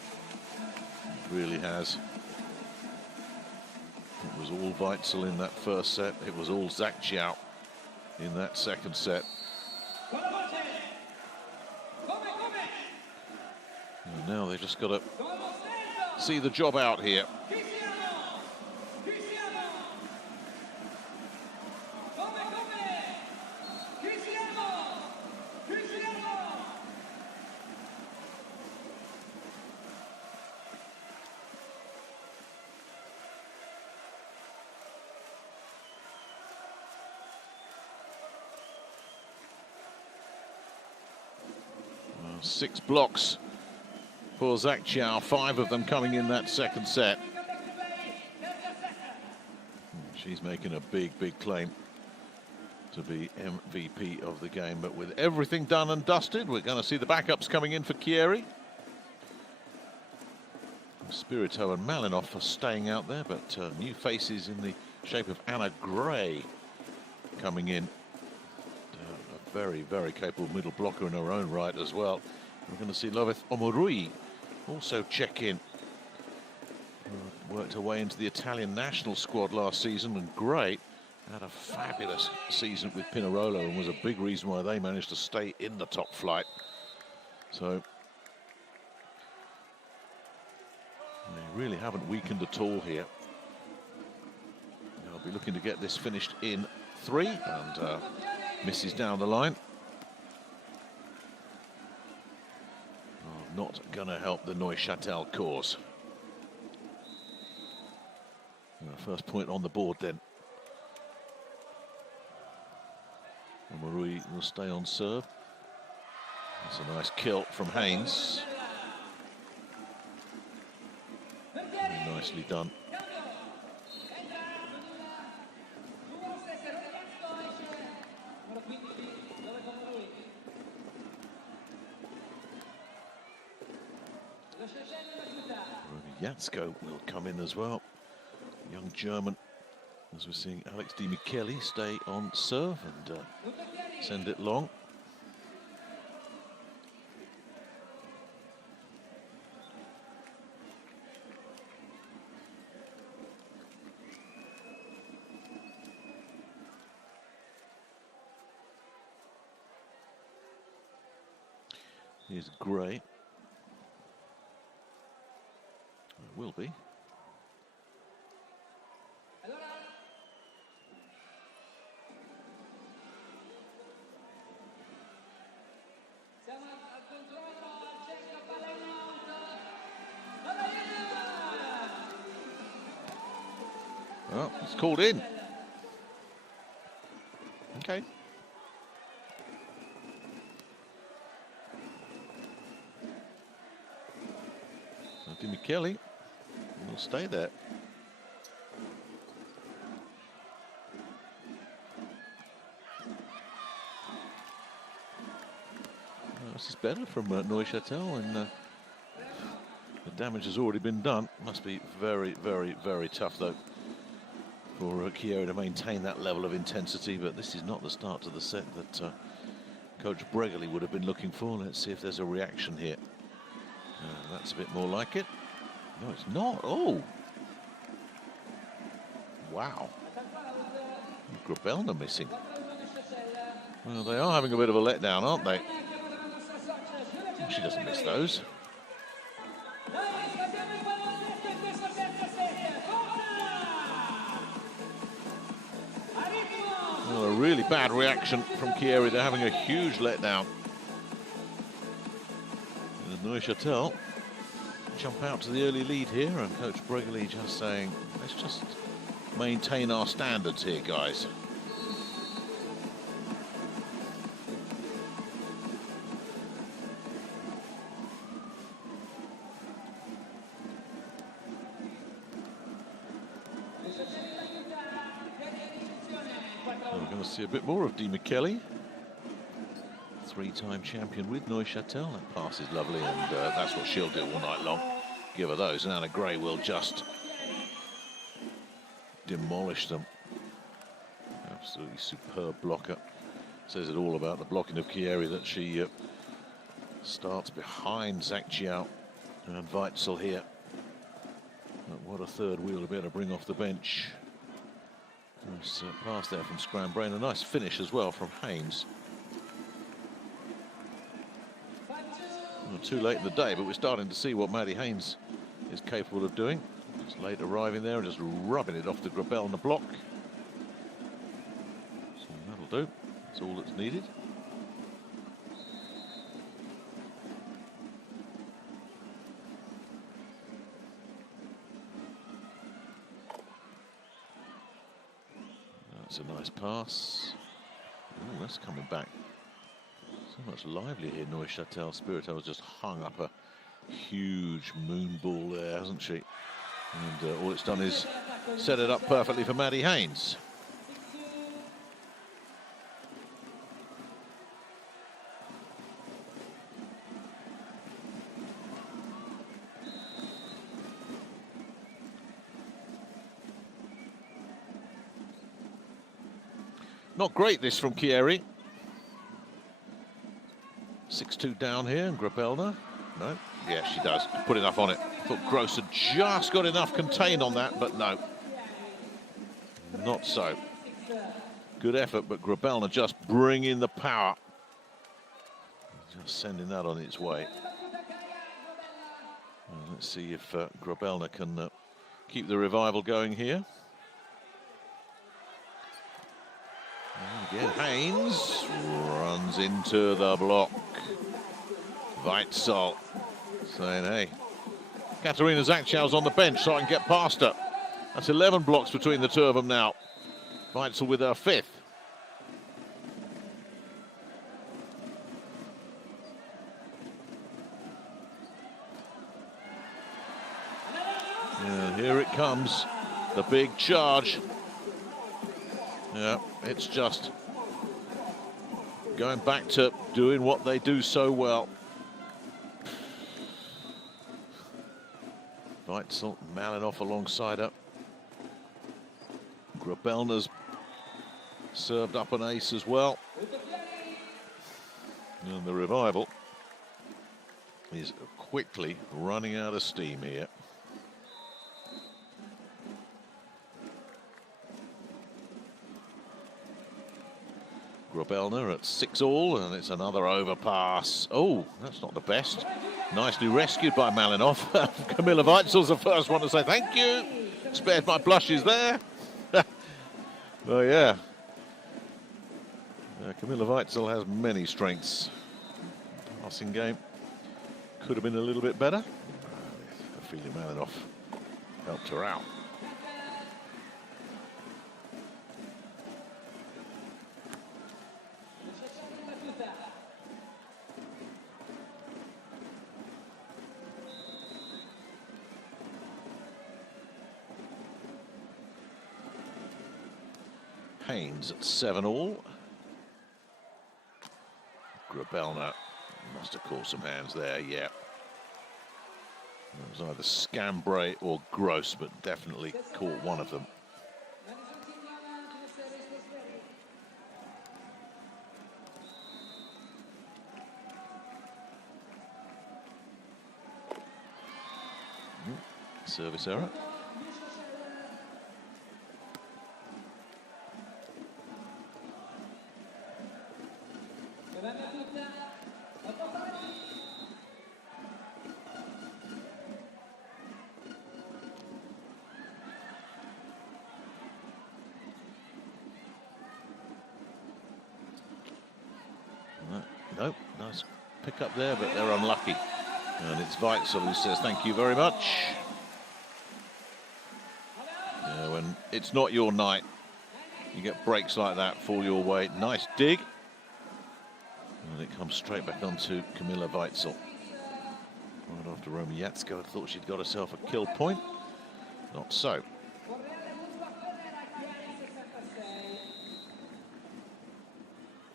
really has. It was all Weitzel in that first set. It was all Zach Chiao in that second set. And now they've just got to see the job out here. Well, 6 blocks for Zach Chiao, 5 of them coming in that second set. She's making a big claim to be MVP of the game, but with everything done and dusted, we're going to see the backups coming in for Chieri. Spirito and Malinov are staying out there, but new faces in the shape of Anna Gray coming in. A very capable middle blocker in her own right as well. We're going to see Loveth Omorui also check in. Worked her way into the Italian national squad last season, and Gray had a fabulous season with Pinerolo and was a big reason why they managed to stay in the top flight. So they really haven't weakened at all here. They'll be looking to get this finished in 3, and misses down the line. Not going to help the Neuchâtel cause. First point on the board then. Marui will stay on serve. That's a nice kill from Haynes. Very nicely done. Yatsko will come in as well. Young German, as we're seeing Alex Di Michele stay on serve and send it long. Here's Gray. It will be. Well, it's called in. Okay. Di Michele will stay there. This is better from Neuchâtel, and the damage has already been done. Must be very, very, very tough, though, for Chieri to maintain that level of intensity, but this is not the start to the set that Coach Bregley would have been looking for. Let's see if there's a reaction here. That's a bit more like it. No, it's not. Oh. Wow. Grabelna missing. Well, they are having a bit of a letdown, aren't they? She doesn't miss those. Well, a really bad reaction from Chieri. They're having a huge letdown. And Neuchâtel jump out to the early lead here, and Coach Bregley just saying, let's just maintain our standards here, guys. So we're going to see a bit more of Di Michele. Three-time champion with Neuchâtel. That pass is lovely, and that's what she'll do all night long. Give her those, and Anna Gray will just demolish them. Absolutely superb blocker. Says it all about the blocking of Chieri, that she starts behind Zhang Jiao and Weitzel here. But what a third wheel to be able to bring off the bench. Nice pass there from Scrambrain. A nice finish as well from Haynes. Well, too late in the day, but we're starting to see what Maddie Haynes is capable of doing. Just late arriving there and just rubbing it off the Grabelna block. So that'll do. That's all that's needed. That's a nice pass. Oh, that's coming back. So much livelier here, Neuchâtel. Spirito has just hung up a huge moon ball there, hasn't she? And all it's done is set it up perfectly for Maddie Haynes. Not great, this from Chieri. 6-2 down here, and Grabelna. No, yeah, she does. Put enough on it. Thought Gross had just got enough contained on that, but no. Not so. Good effort, but Grabelna just bringing the power. Just sending that on its way. Well, let's see if Grabelna can keep the revival going here. And again, Haynes runs into the block. Weitzel saying, hey, Katarina Zhangqiao's on the bench so I can get past her. That's 11 blocks between the two of them now. Weitzel with her 5th. And here it comes, the big charge. Yeah, it's just going back to doing what they do so well. Weitzel, Malinoff alongside her. Grabellner's served up an ace as well. And the revival is quickly running out of steam here. Grabellner at 6-all, and it's another overpass. Oh, that's not the best. Nicely rescued by Malinoff. Camilla Weitzel's the first one to say thank you. Spared my blushes there. Oh yeah. Camilla Weitzel has many strengths. Passing game could have been a little bit better. I feel Malinoff helped her out. Haynes at 7-all. Grabellner must have caught some hands there, yeah. It was either Scambray or Gross, but definitely caught one of them. Service error. Nope, nice pick up there, but they're unlucky. And it's Weitzel who says thank you very much. Yeah, when it's not your night, you get breaks like that fall your way. Nice dig. And it comes straight back onto Camilla Weitzel. Right after Romy Yatsko had thought she'd got herself a kill point. Not so.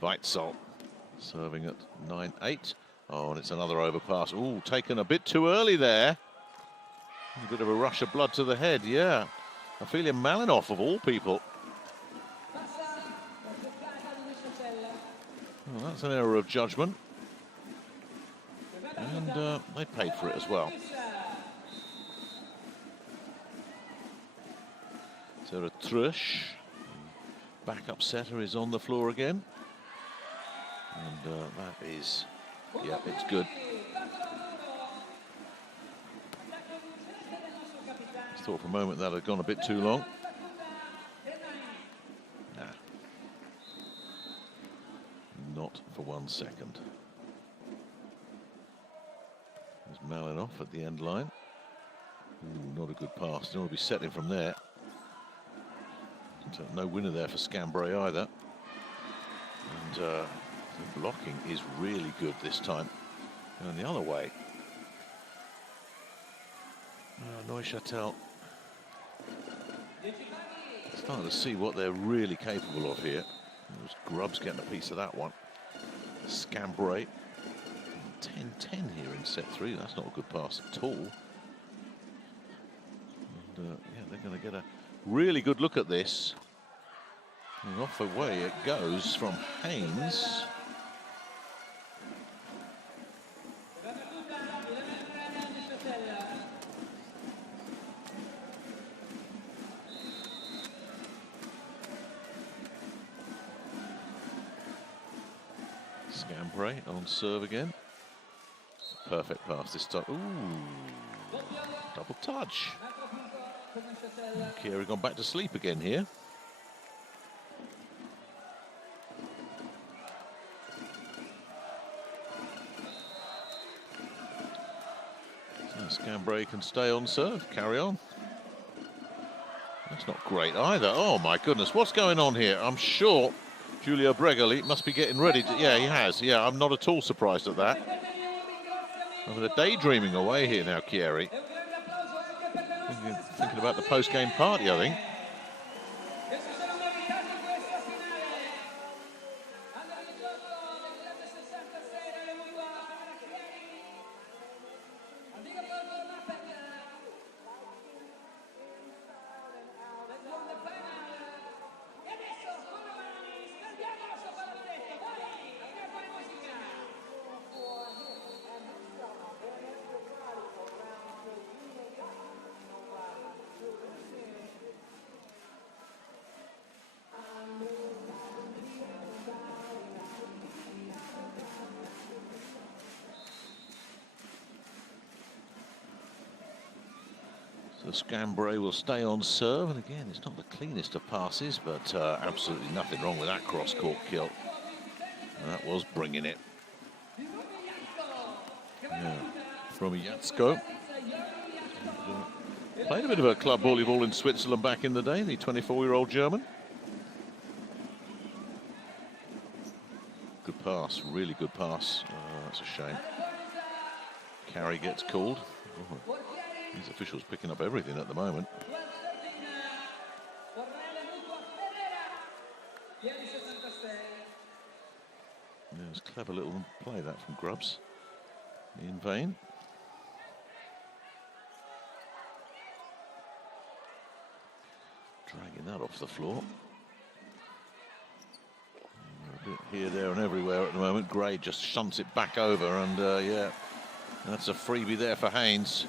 Weitzel serving at 9-8. Oh, and it's another overpass. Ooh, taken a bit too early there. A bit of a rush of blood to the head, yeah. Ophelia Malinoff, of all people. Well, that's an error of judgment. And they paid for it as well. Sarah Trush, backup setter, is on the floor again. And that is, yeah, it's good. I thought for a moment that had gone a bit too long. Nah. Not for 1 second. There's Malinoff at the end line. Ooh, not a good pass. Don't want to be setting from there. So no winner there for Scambray either. And the blocking is really good this time. And the other way. Neuchâtel. Starting to see what they're really capable of here. There's Grubbs getting a piece of that one. Scambray. 10-10 here in set 3. That's not a good pass at all. And yeah, they're going to get a really good look at this. And off away it goes from Haynes. Scambray on serve again. Perfect pass this time. Ooh, double touch. Chieri gone back to sleep again here. So Scambray can stay on serve, carry on. That's not great either. Oh my goodness, what's going on here? I'm sure Giulio Bregoli must be getting ready to, yeah, he has. Yeah, I'm not at all surprised at that. I'm daydreaming away here now, Chieri. Thinking about the post-game party, I think. The Scambray will stay on serve, and again, it's not the cleanest of passes, but absolutely nothing wrong with that cross-court kill. And that was bringing it. Yeah, from Yatsko. Played a bit of a club volleyball in Switzerland back in the day, the 24-year-old German. Good pass, really good pass. That's a shame. Carry gets called. Oh, these officials picking up everything at the moment. Yeah, it was a clever little play that from Grubbs. In vain. Dragging that off the floor. A bit here, there and everywhere at the moment. Gray just shunts it back over, and yeah, that's a freebie there for Haynes.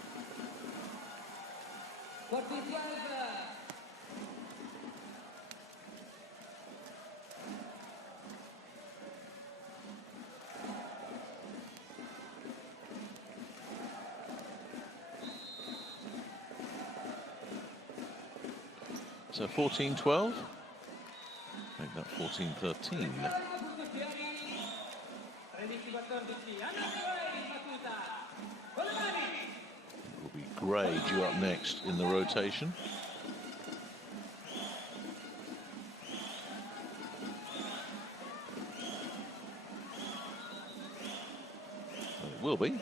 So 14-12. Make that 14-13. It will be Gray due up next in the rotation. Well, it will be.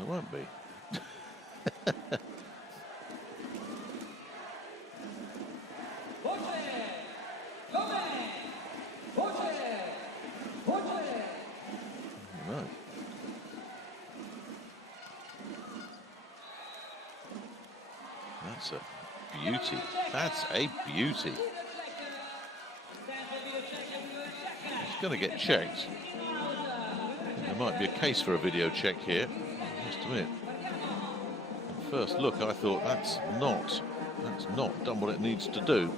It won't be. No. That's a beauty. That's a beauty. It's going to get checked. There might be a case for a video check here. Just a minute. At first look, I thought that's not done what it needs to do.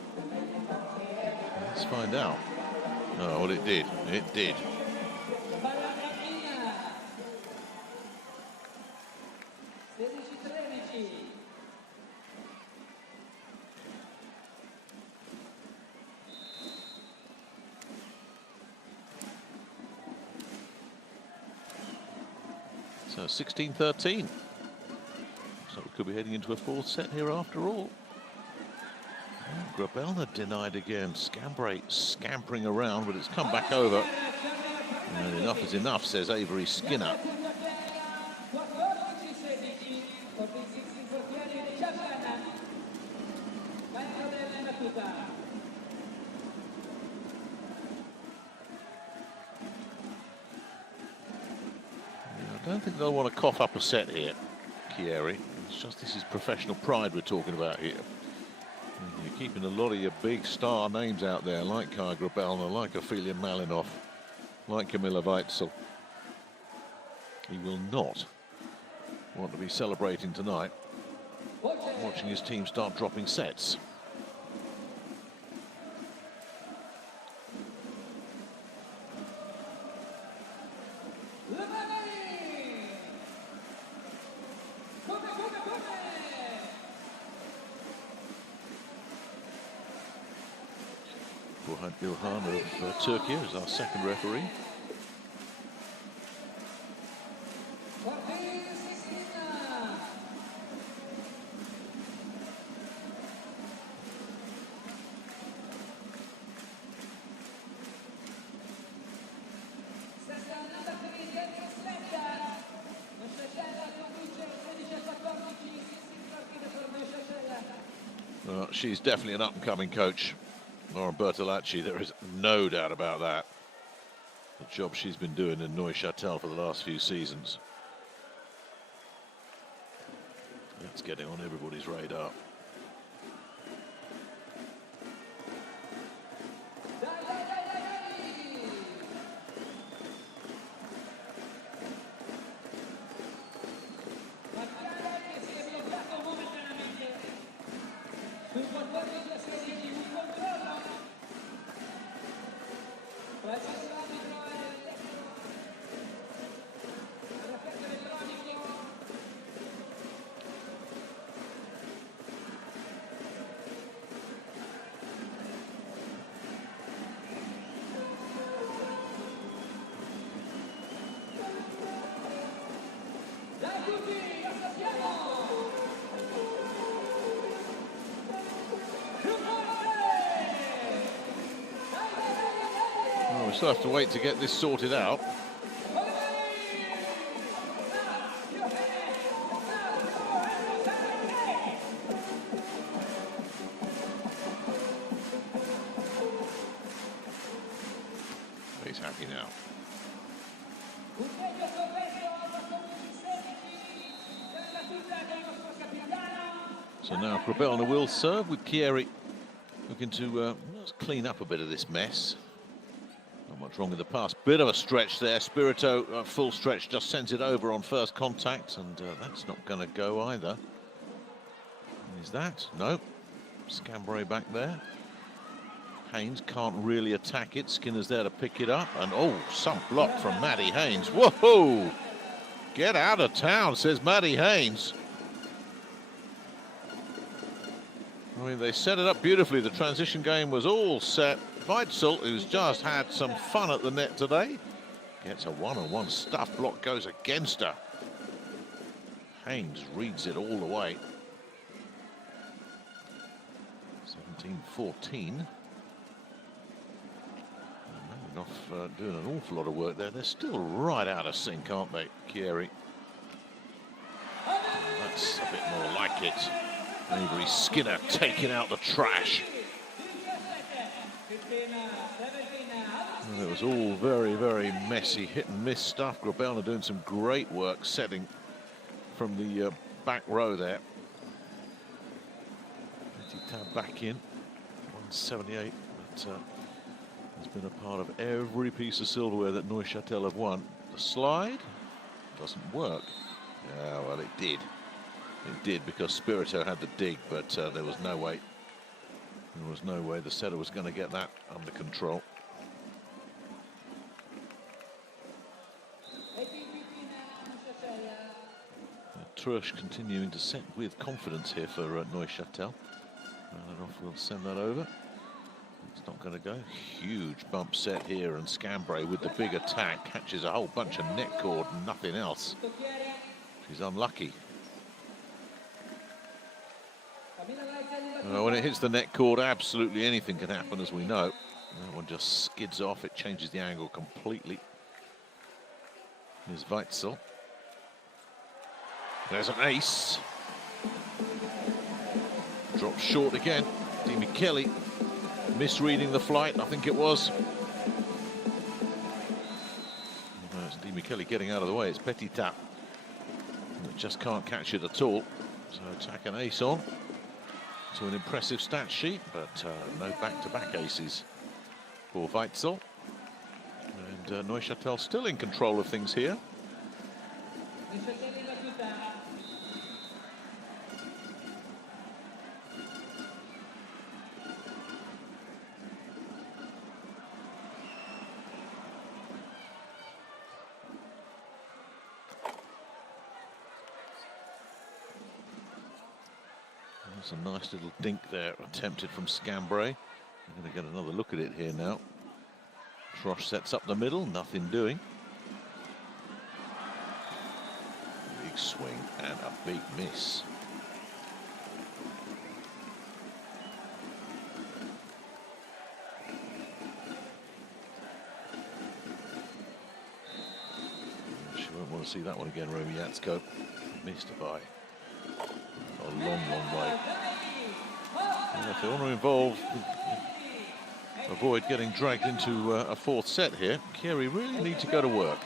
Let's find out. Oh, well, it did. It did. So 16-13. So we could be heading into a fourth set here after all. Oh, Grabelna denied again. Scambray scampering around, but it's come back over. And enough is enough, says Avery Skinner. I don't think they'll want to cough up a set here, Chieri. It's just this is professional pride we're talking about here. And you're keeping a lot of your big star names out there, like Kai Grabelna, like Ophelia Malinov, like Camilla Weitzel. He will not want to be celebrating tonight, watching his team start dropping sets. Burhan Ilhan of Turkey is our second referee. She's definitely an up-and-coming coach, Lauren Bertolacci. There is no doubt about that. The job she's been doing in Neuchâtel for the last few seasons. That's getting on everybody's radar. Well, we still have to wait to get this sorted out. He's happy now. So now Grabelna will serve with Chieri looking to let's clean up a bit of this mess. Not much wrong with the pass. Bit of a stretch there. Spirito, full stretch, just sends it over on first contact, and that's not going to go either. Is that? No. Scambray back there. Haynes can't really attack it. Skinner's there to pick it up, and oh, some block from Maddie Haynes. Whoa! Get out of town, says Maddie Haynes. I mean, they set it up beautifully. The transition game was all set. Weitzel, who's just had some fun at the net today, gets a one-on-one stuff block, goes against her. Haynes reads it all the way. 17-14. Off doing an awful lot of work there. They're still right out of sync, aren't they, Chieri? That's a bit more like it. Avery Skinner taking out the trash. Well, it was all very, very messy, hit and miss stuff. Grabelna doing some great work setting from the back row there. Petit back in, 178. But, has been a part of every piece of silverware that Neuchâtel have won. The slide doesn't work. Yeah, well, it did. It did because Spirito had the dig, but there was no way. There was no way the setter was going to get that under control. Trush continuing to set with confidence here for Neuchâtel. We'll send that over. It's not going to go. Huge bump set here, and Scambray with the big attack catches a whole bunch of net cord and nothing else. She's unlucky. When it hits the net cord, absolutely anything can happen, as we know. That one just skids off. It changes the angle completely. Here's Weitzel. There's an ace. Drops short again. Demi Kelly misreading the flight, I think it was. No, it's Demi Kelly getting out of the way. It's Petit Tap. It just can't catch it at all. So attack an ace on to an impressive stat sheet, but no back-to-back aces for Weitzel. And Neuchâtel still in control of things here. There's a nice little dink there attempted from Scambray. I'm going to get another look at it here now. Trosh sets up the middle, nothing doing. Big swing and a big miss. She won't want to see that one again, Romy Yatsko. Missed it by a long, long way. And if they want to avoid getting dragged into a fourth set here, Chieri really need to go to work.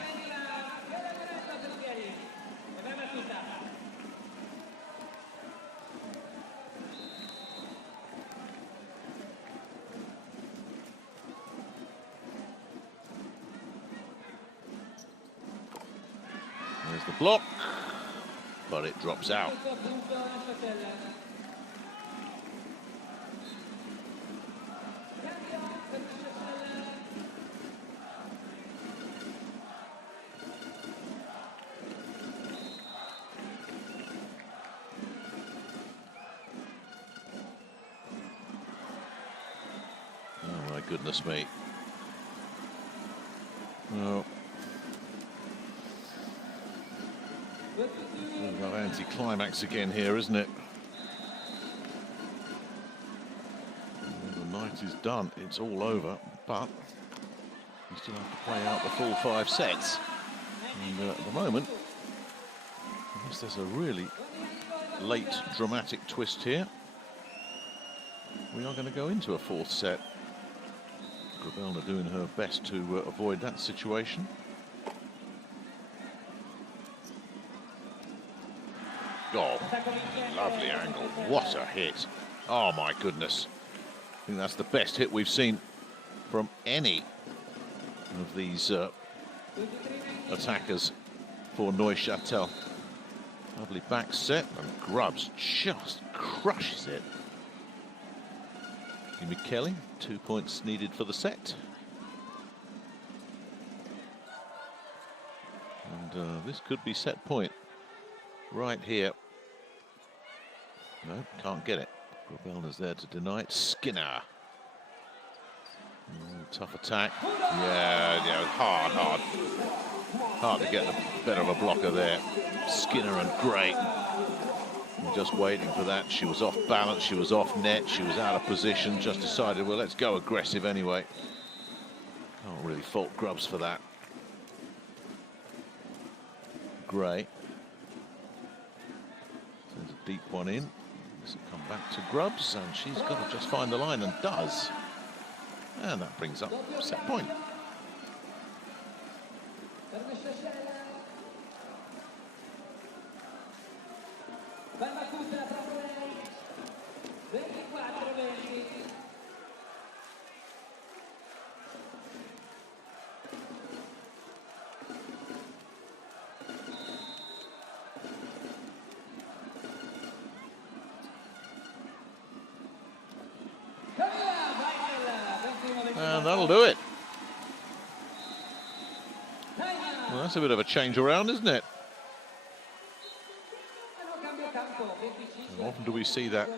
There's the block, but it drops out. Oh my goodness me. Oh. We've got anti-climax again here, isn't it? The night is done. It's all over, but you still have to play out the full 5 sets. And at the moment, unless there's a really late dramatic twist here, we are going to go into a 4th set. Grabelna doing her best to avoid that situation. Oh, lovely angle. What a hit. Oh my goodness. I think that's the best hit we've seen from any of these attackers for Neuchâtel. Lovely back set, and Grubbs just crushes it. Jimmy Kelly, 2 points needed for the set. And this could be set point right here. No, can't get it. Grabelna's there to deny it. Skinner. Tough attack. Yeah, hard. Hard to get the better of a blocker there. Skinner and Gray. Just waiting for that. She was off balance, she was off net, she was out of position, just decided, well, let's go aggressive anyway. Can't really fault Grubbs for that. Gray. Sends a deep one in. This will come back to Grubbs, and she's got to just find the line, and does. And that brings up set point. And that'll do it. Well, that's a bit of a change around, isn't it? How often do we see that?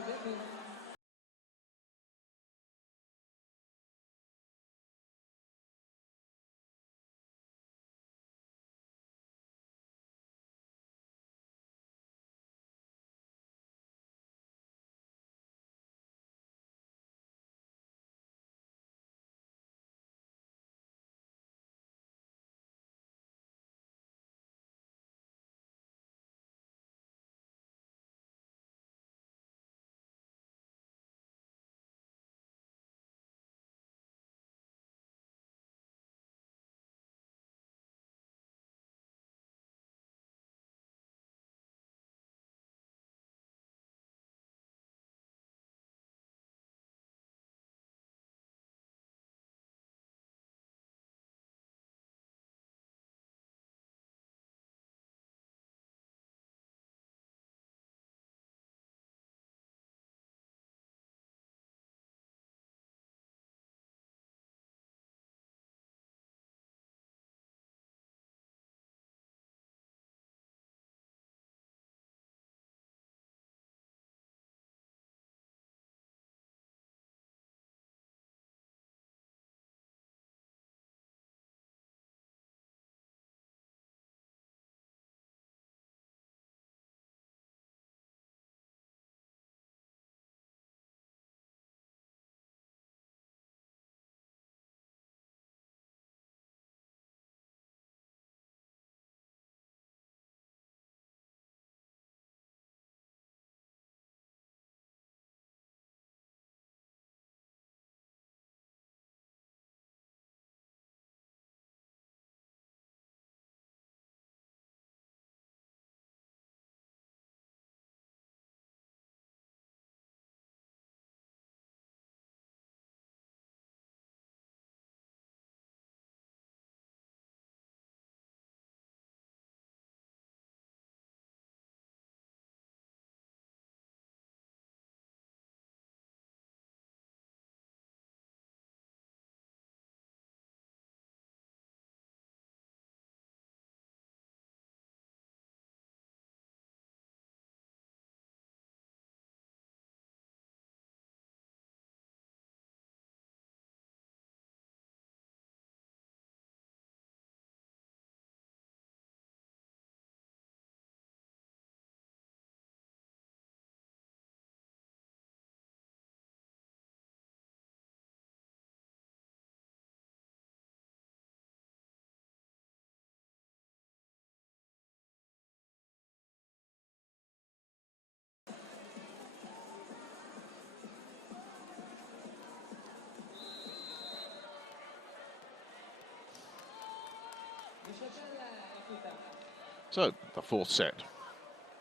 So, the fourth set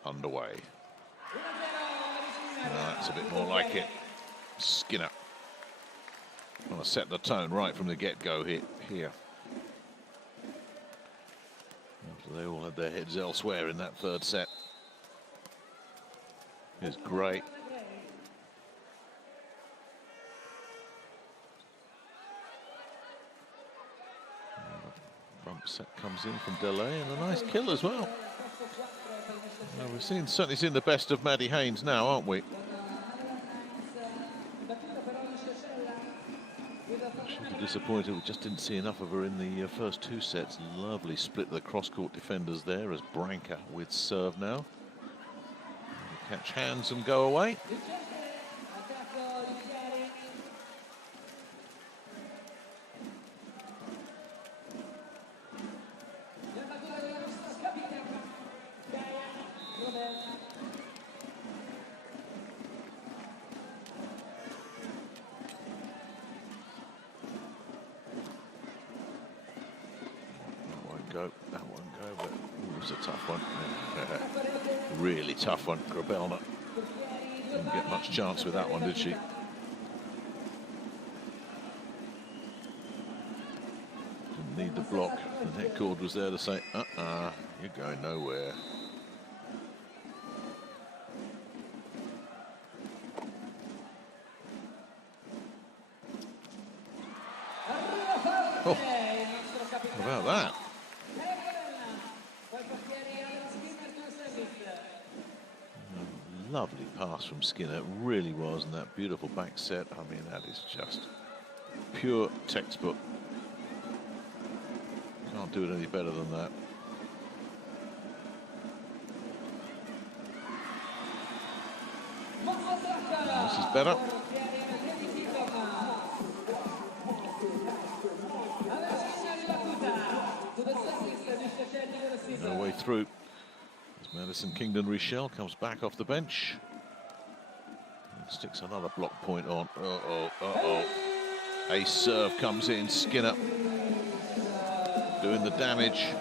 underway. That's a bit more like it. Skinner want to set the tone right from the get-go here. After they all had their heads elsewhere in that third set. It's great. Front set comes in from Delay, and a nice kill as well. Well, we've certainly seen the best of Maddie Haynes now, aren't we? She'll be disappointed. We just didn't see enough of her in the first two sets. Lovely split of the cross-court defenders there as Branca with serve now. Catch hands and go away. That won't go, but it was a tough one. Really tough one. Grabelna didn't get much chance with that one, did she? Didn't need the block. The net cord was there to say, you're going nowhere. Oh, how about that? Lovely pass from Skinner, it really was, and that beautiful back set. I mean, that is just pure textbook. Can't do it any better than that. This is better. No way through. Madison Kingdon-Richel comes back off the bench and sticks another block point on. Ace serve comes in. Skinner doing the damage.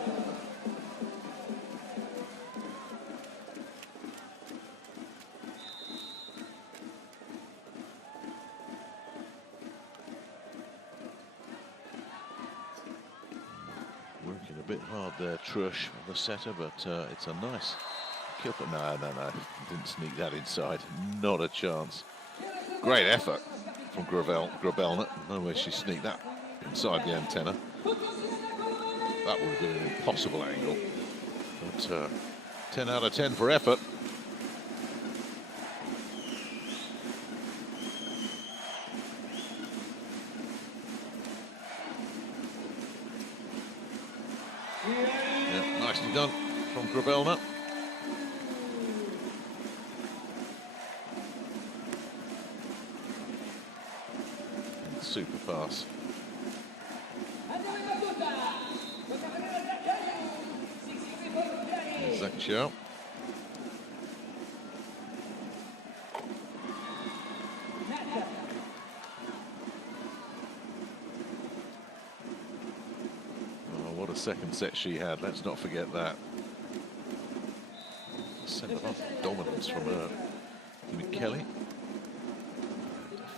Working a bit hard there, Trush, the setter, but it's a nice kill. But no, didn't sneak that inside. Not a chance. Great effort from Grabelna. No way she sneaked that inside the antenna. That would have been an impossible angle. But 10 out of 10 for effort. Yeah, nicely done from Grabelna. Super pass. Zaccio. Oh, what a second set she had. Let's not forget that. Centre-back dominance from her. Kelly.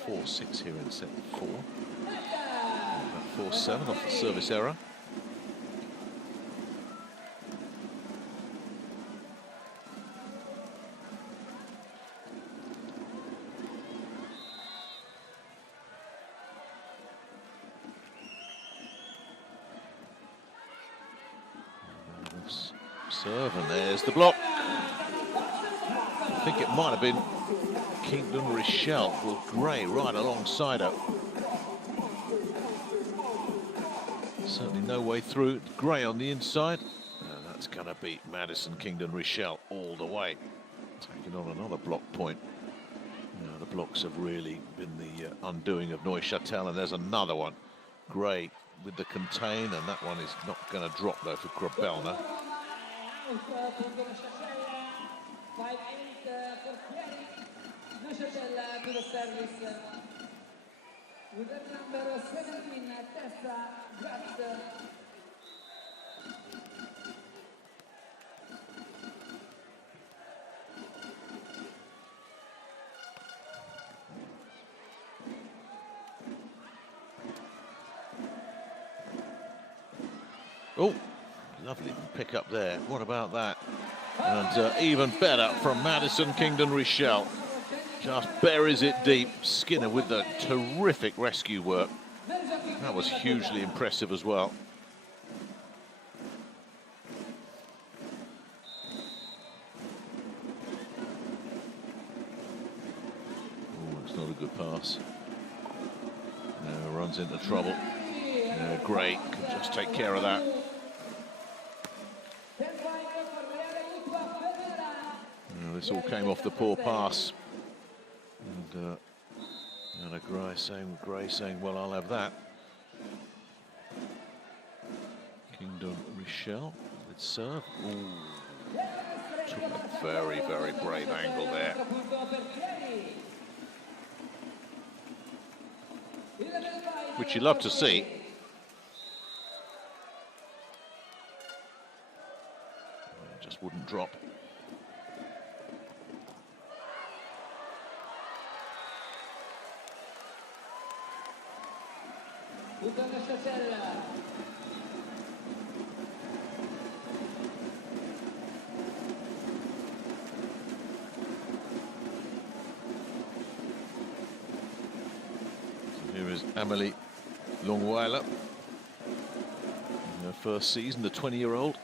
4-6 here in set 4. 4-7 off the service error. Serve, and there's the block. I think it might have been Kingdon-Richel with Gray right alongside her. Certainly no way through. Gray on the inside. And that's going to beat Madison Kingdon-Richel all the way. Taking on another block point. You know, the blocks have really been the undoing of Neuchâtel, and there's another one. Gray with the contain, and that one is not going to drop though for Grabelna. To the service with the number 17, Tessa Gatt. Oh, lovely pick up there. What about that? And even better from Madison Kingdon Richelle. Just buries it deep. Skinner with the terrific rescue work. That was hugely impressive as well. Oh, it's not a good pass. No, runs into trouble. No, Gray can just take care of that. This all came off the poor pass. And a Gray saying, well, I'll have that. Kingdon Richelle with serve. Ooh. Took a very, very brave angle there. Which you love to see. It just wouldn't drop. Here is Amélie Longweiler in her first season, the 20-year-old.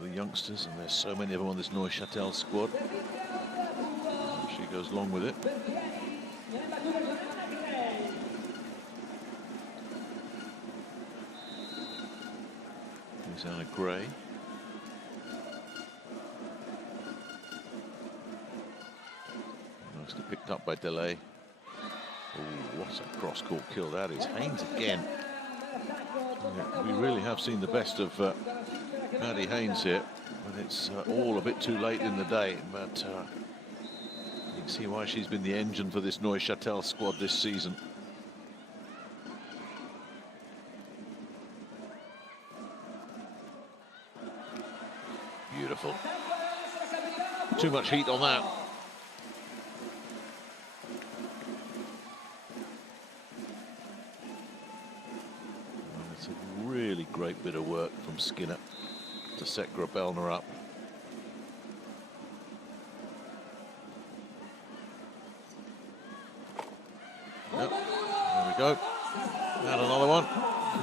The youngsters, and there's so many of them on this Neuchâtel squad. She goes along with it. Here's Anna Gray. Nicely picked up by Delay. Oh, what a cross-court kill that is. Haynes again. Yeah, we really have seen the best of Maddie Haynes here, but it's all a bit too late in the day. But you can see why she's been the engine for this Neuchâtel squad this season. Beautiful. Too much heat on that. It's a really great bit of work from Skinner to set Grabelner up. Yep. There we go. And another one.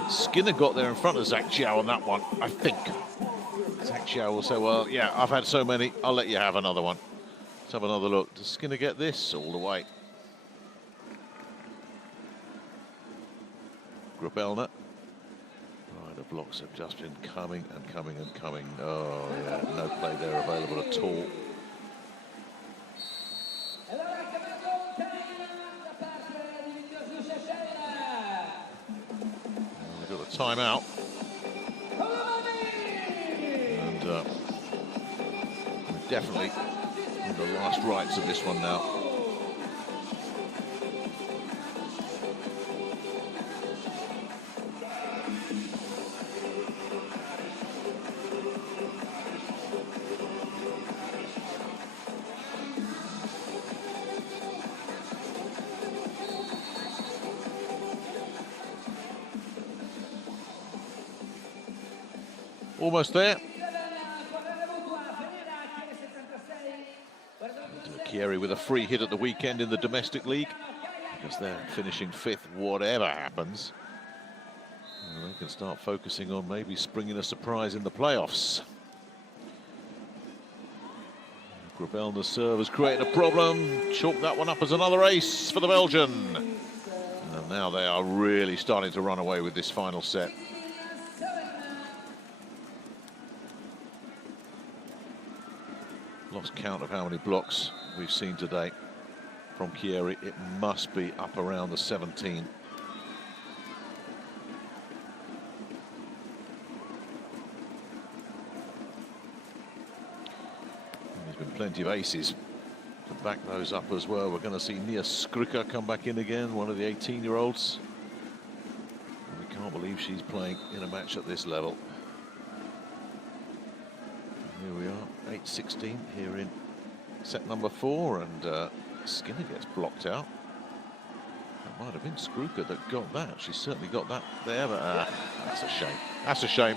Skinner got there in front of Zhak Jiao on that one, I think. Zhak Jiao will say, well, yeah, I've had so many, I'll let you have another one. Let's have another look. Does Skinner get this? All the way. Grabelner. Oh, the blocks have just been coming and coming and coming. Oh, yeah, no play there available at all. We've got a timeout. And we're definitely in the last rights of this one now. Almost there. CHIERI' with a free hit at the weekend in the domestic league, because they're finishing 5th, whatever happens. And they can start focusing on maybe springing a surprise in the playoffs. Grabelner's serve has created a problem. Chalk that one up as another ace for the Belgian. And now they are really starting to run away with this final set. Lost count of how many blocks we've seen today from CHIERI'. It must be up around the 17. There's been plenty of aces to back those up as well. We're going to see Nia Skruka come back in again, one of the 18-year-olds. We can't believe she's playing in a match at this level. Here we are, 8-16 here in set number 4, and Skinner gets blocked out. Might have been Skruka that got that. She certainly got that there, but that's a shame. That's a shame.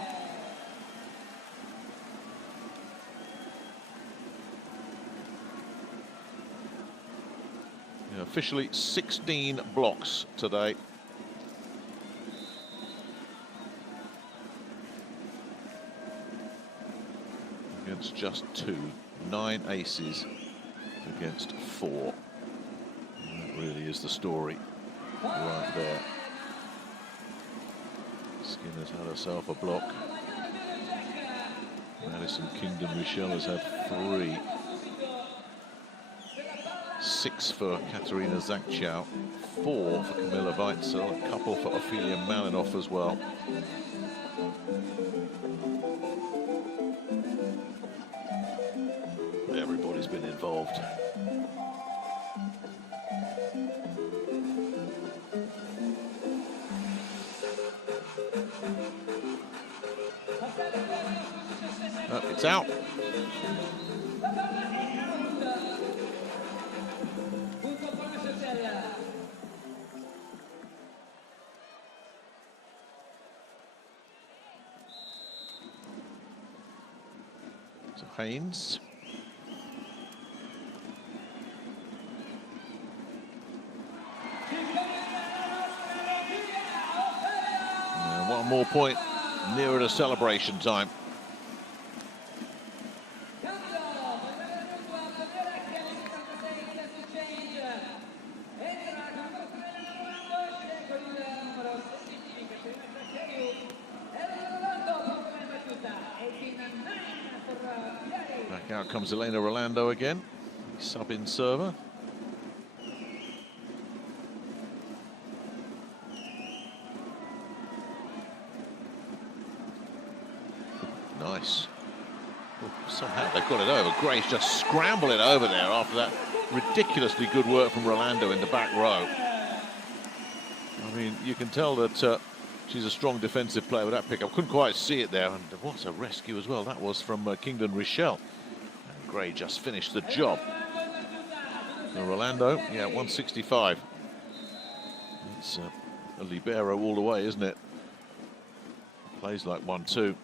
Yeah, officially 16 blocks today. Against just 2. 9 aces against 4. And that really is the story right there. Skinner's had herself a block. Madison Kingdom Michelle has had 3. 6 for Katerina Zakchow, 4 for Camilla Weitzel, a couple for Ophelia Malinoff as well. Everybody's been involved. Oh, it's out. So Haynes. One more point nearer to celebration time. Back out comes Elena Rolando again, sub-in server. Nice. Somehow they've got it over. Grace just scrambled it over there after that ridiculously good work from Rolando in the back row. I mean, you can tell that she's a strong defensive player with that pickup. Couldn't quite see it there. And what a rescue as well. That was from Kingdon Richelle. And Gray just finished the job. So Rolando, yeah, 165. It's a libero all the way, isn't it? Plays like 1-2.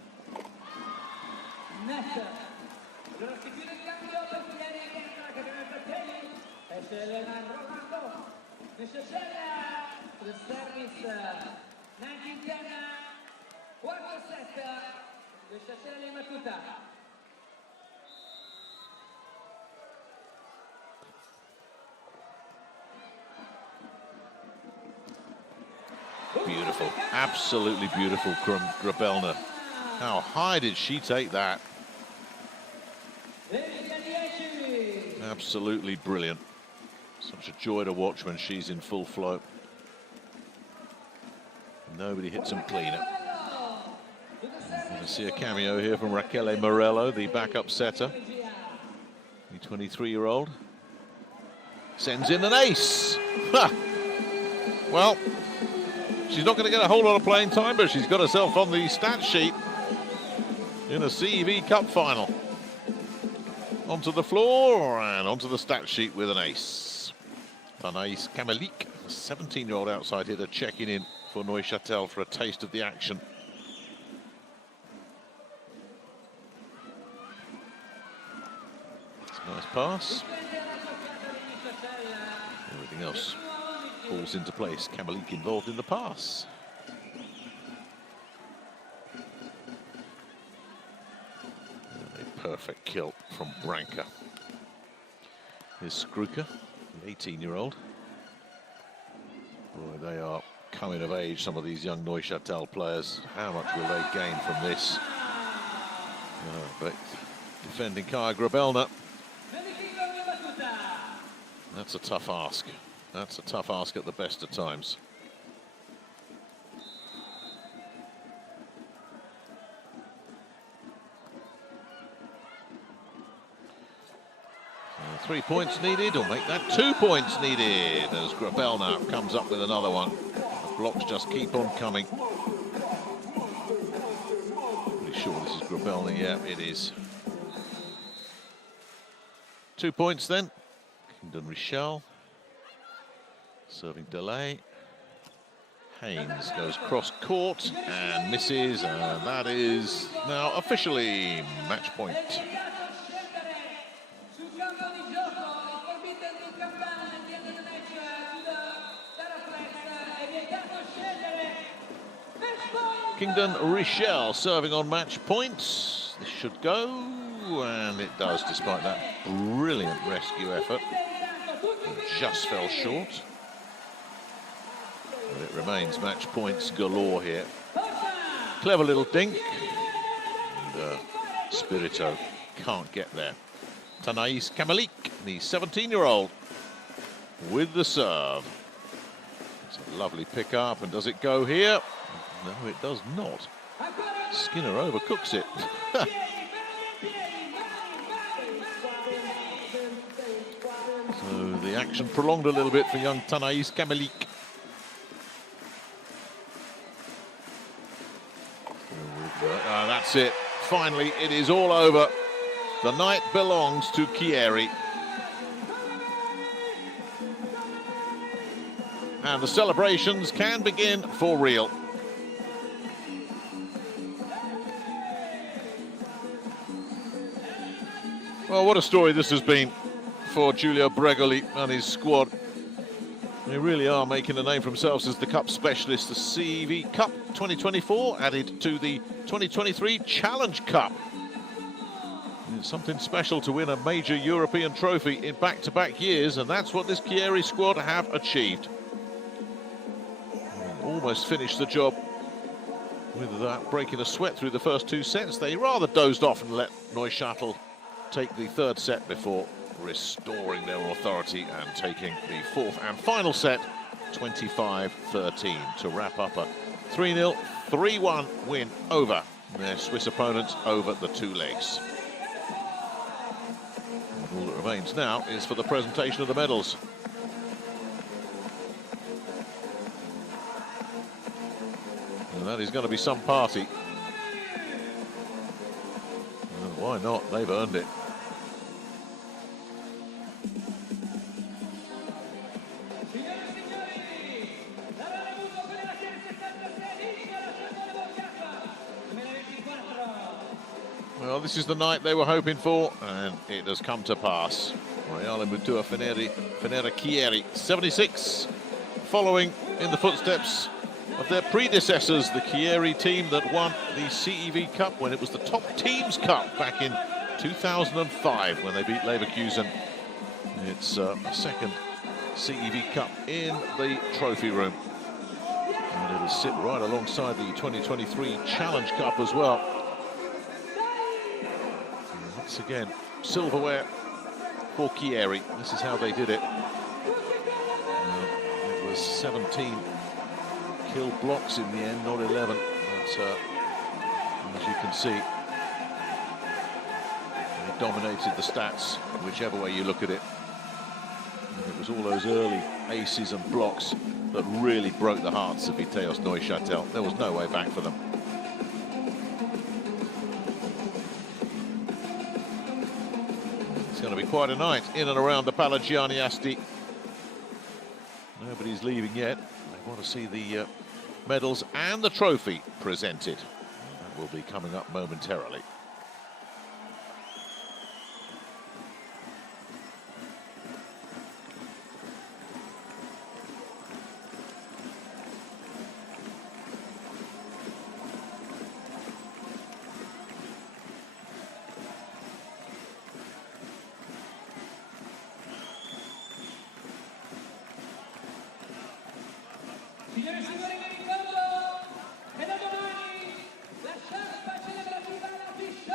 Beautiful, absolutely beautiful from Grabelna. How high did she take that? Absolutely brilliant. Such a joy to watch when she's in full flow. Nobody hits them cleaner. Going to see a cameo here from Raquel Morello, the backup setter. The 23-year-old sends in an ace. Ha! Well, she's not going to get a whole lot of playing time, but she's got herself on the stat sheet in a CEV Cup final. Onto the floor and onto the stat sheet with an ace. Anaïs Kamelik, a 17-year-old outside hitter, checking in for Neuchâtel for a taste of the action. It's a nice pass. Everything else falls into place. Kamelik involved in the pass. A perfect kill from Branca. Here's Skruka, the 18-year-old. Boy, they are coming of age, some of these young Neuchâtel players. How much will they gain from this? But defending Kaya Grabelna. That's a tough ask. That's a tough ask at the best of times. 3 points needed, or make that 2 points needed as Grabelna comes up with another one. The blocks just keep on coming. Pretty sure this is Grabelna. Yeah, it is. 2 points then. Kingdon Richelle Serving delay. Haynes goes cross court and misses, and that is now officially match point. Kingdon Richel serving on match points. This should go, and it does, despite that brilliant rescue effort. It just fell short. But it remains match points galore here. Clever little dink. And Spirito can't get there. Tanais Kamalik, the 17-year-old, with the serve. It's a lovely pick up, and does it go here? No, it does not. Skinner overcooks it. So the action prolonged a little bit for young Tanais Kamalik. That's it. Finally, it is all over. The night belongs to Chieri. And the celebrations can begin for Reale. Well, what a story this has been for Giulio Bregoli and his squad. They really are making a name for themselves as the Cup specialists. The CEV Cup 2024 added to the 2023 Challenge Cup. It's something special to win a major European trophy in back-to-back years, and that's what this Chieri squad have achieved. Almost finished the job without breaking a sweat through the first two sets. They rather dozed off and let Neuchâtel take the third set before restoring their authority and taking the fourth and final set, 25-13, to wrap up a 3-0, 3-1 win over their Swiss opponents over the two legs. And all that remains now is for the presentation of the medals. And that is going to be some party. And why not? They've earned it. Well, this is the night they were hoping for, and it has come to pass. Reale Mutua Fenera CHIERI'76, following in the footsteps of their predecessors, the Chieri team that won the CEV Cup when it was the Top Teams Cup back in 2005 when they beat Leverkusen. It's a second CEV Cup in the trophy room. And it'll sit right alongside the 2023 Challenge Cup as well. And once again, silverware for Chieri. This is how they did it. It was 17 kill blocks in the end, not 11. But as you can see, they dominated the stats, whichever way you look at it. And it was all those early aces and blocks that really broke the hearts of Viteos Neuchâtel. There was no way back for them. It's going to be quite a night in and around the Palagiani Asti. Nobody's leaving yet. They want to see the medals and the trophy presented. That will be coming up momentarily. Signore e signori, vi ricordo che da domani la sciarpa celebrativa alla piscina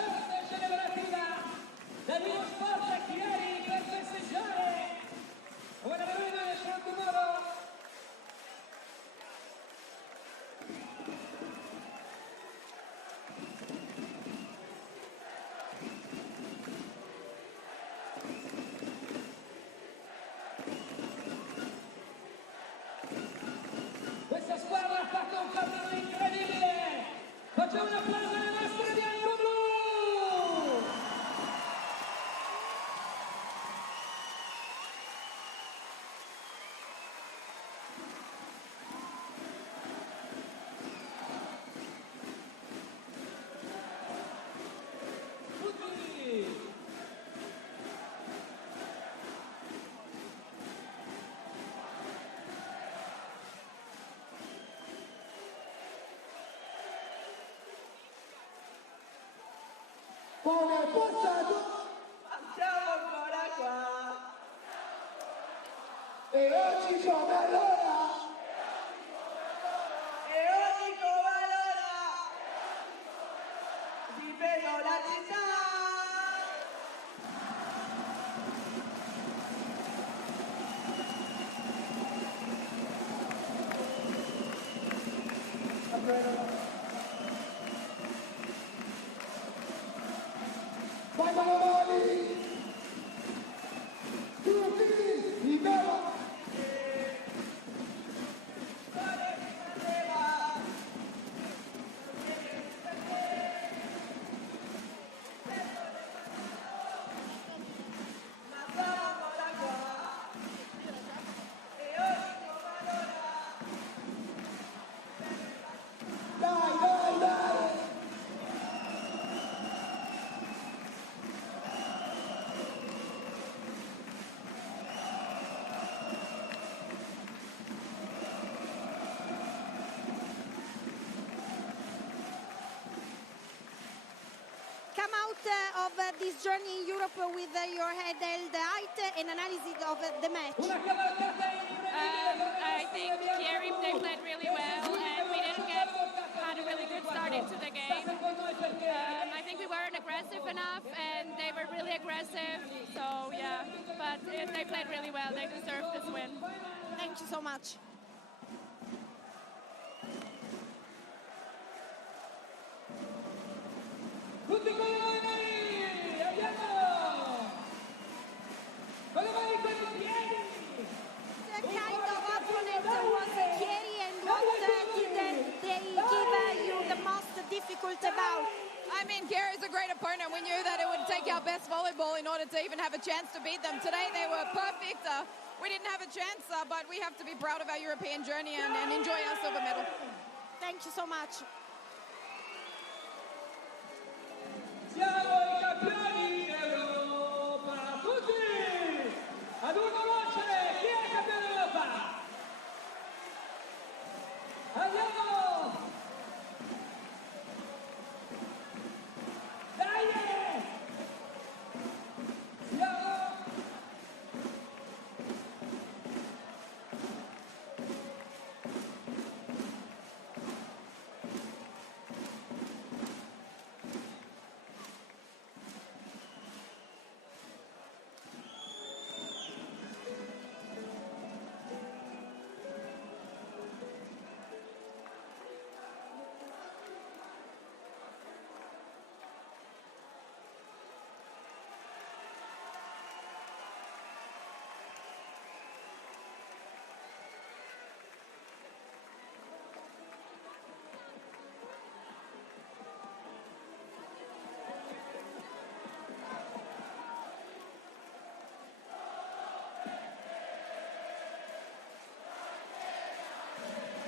Come è passato? Siamo ancora qua. E oggi come allora? E oggi come allora? Vi vedo la città. Vai, vai, vai! Tutti, libero! Dai, dai, dai! Come out of this journey in Europe with your head held height and analysis of the match. I think CHIERI', they played really well, and we had a really good start into the game. I think we weren't aggressive enough, and they were really aggressive, so yeah, but they played really well. They deserved this win. Thank you so much. Tutti con noi! Andiamo! Con le mani con i piedi! The kind of opponent was CHIERI', and what did they give you the most difficult about? I mean, CHIERI's a great opponent. We knew that it would take our best volleyball in order to even have a chance to beat them. Today they were perfect. We didn't have a chance, but we have to be proud of our European journey and enjoy our silver medal. Thank you so much. Siamo i campioni d'Europa! Tutti! Ad una voce, chi è campione d'Europa? Andiamo! Dai! Siamo!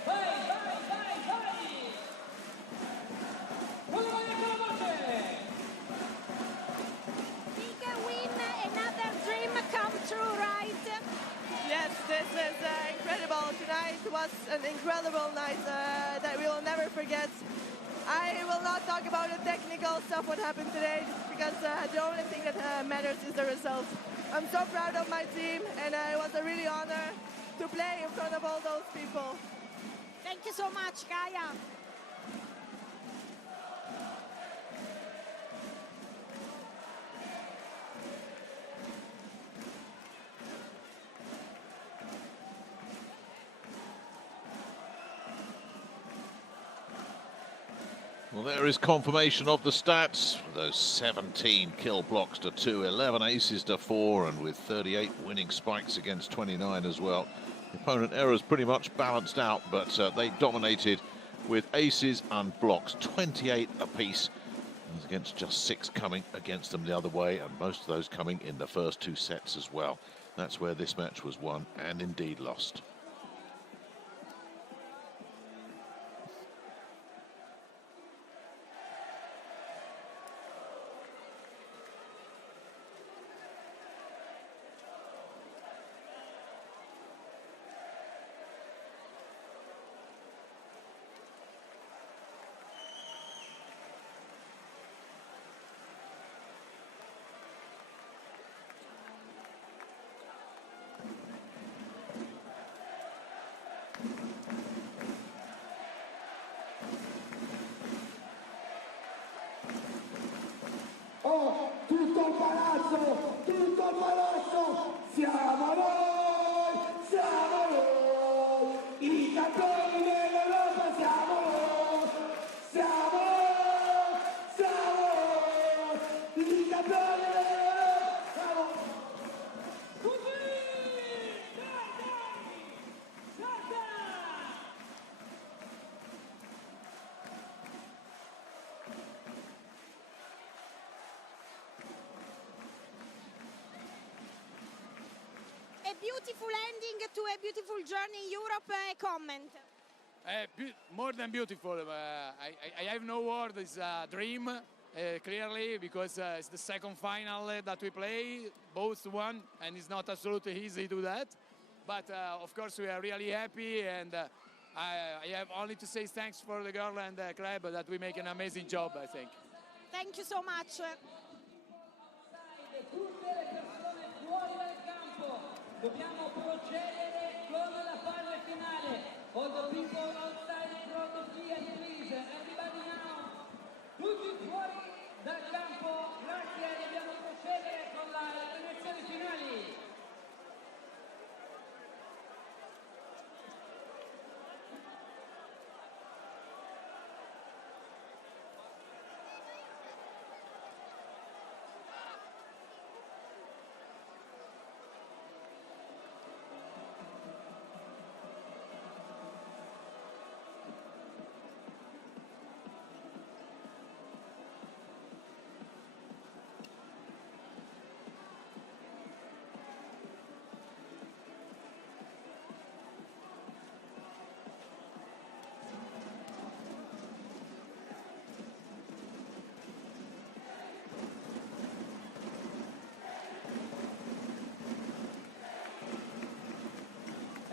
Vai, vai, vai, vai! Con le mani con la voce! Big win, another dream come true, right? Yes, this is incredible. Tonight was an incredible night that we will never forget. I will not talk about the technical stuff what happened today because the only thing that matters is the result. I'm so proud of my team, and it was a really honor to play in front of all those people. Thank you so much, Kaya. Well, there is confirmation of the stats. Those 17 kill blocks to 2, 11 aces to 4, and with 38 winning spikes against 29 as well. The opponent errors pretty much balanced out, but they dominated with aces and blocks, 28 apiece, against just 6 coming against them the other way, and most of those coming in the first 2 sets as well. That's where this match was won and indeed lost. tutto il palazzo, siamo noi, i campioni dell'Europa, siamo noi, i campioni dell'Europa, siamo A beautiful ending to a beautiful journey in Europe. A comment. More than beautiful. I have no word. It's a dream, clearly, because it's the second final that we play, both won, and it's not absolutely easy to do that. But of course, we are really happy, and I have only to say thanks for the girl and the club that we make an amazing job, I think. Thank you so much. tutte le persone fuori dal campo. Dobbiamo procedere con la fase finale. All the people outside the front please, everybody now. Tutti fuori dal campo, grazie, dobbiamo procedere con le premiazioni finali.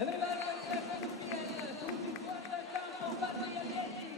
Everybody on the left field, tutti fuori dal campo, fate gli allieti.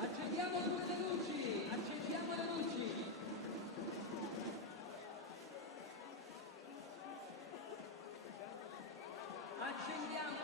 Accendiamo tutte le luci, accendiamo le luci. Accendiamo.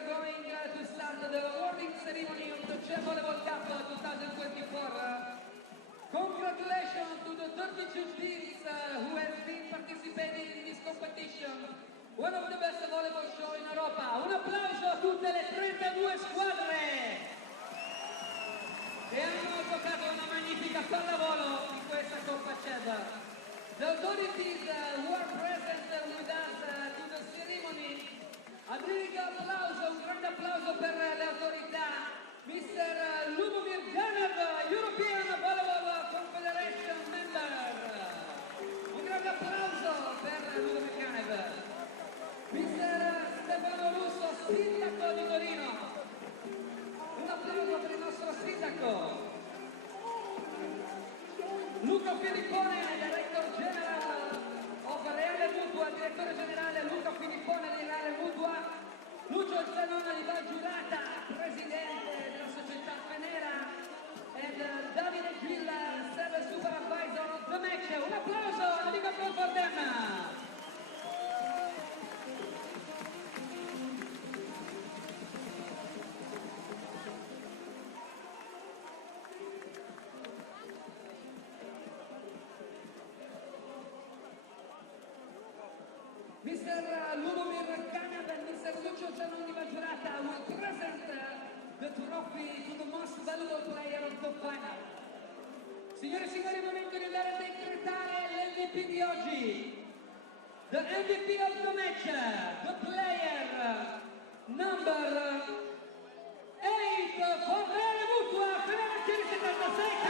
are going to start the awarding ceremony of the CEV Volleyball Cup 2024. Congratulations to the 32 teams who have been participating in this competition. One of the best volleyball show in Europa. Un applauso a tutte le 32 squadre che hanno giocato una magnifica pallavolo in questa Coppa CEV. The authorities who are present with us to the ceremony, a big applauso, un grande applauso per le autorità. Mr. Lubomir Ganev, European Volleyball Confederation member. Un grande applauso per Lubomir Ganev. Mr. Stefano Russo, sindaco di Torino. Un applauso per il nostro sindaco. Luca Filippone, Director General of Reale Mutua, direttore generale Luca Filippone di Reale Mutua. Lucio Zanona di Valgiurata, presidente della società Fenera. E Davide Gilla, Service Supervisor of the match. Un applauso, a big applause for them. Mr. Lubomir Ganev and Mr. Lucio Zanoni Maggiorata will present the trophy to the most valuable player of the final. Signore e signori, è il momento di andare a decretare l'MVP di oggi. The MVP of the match, the player number 8 for Reale Mutua Fenera CHIERI'76,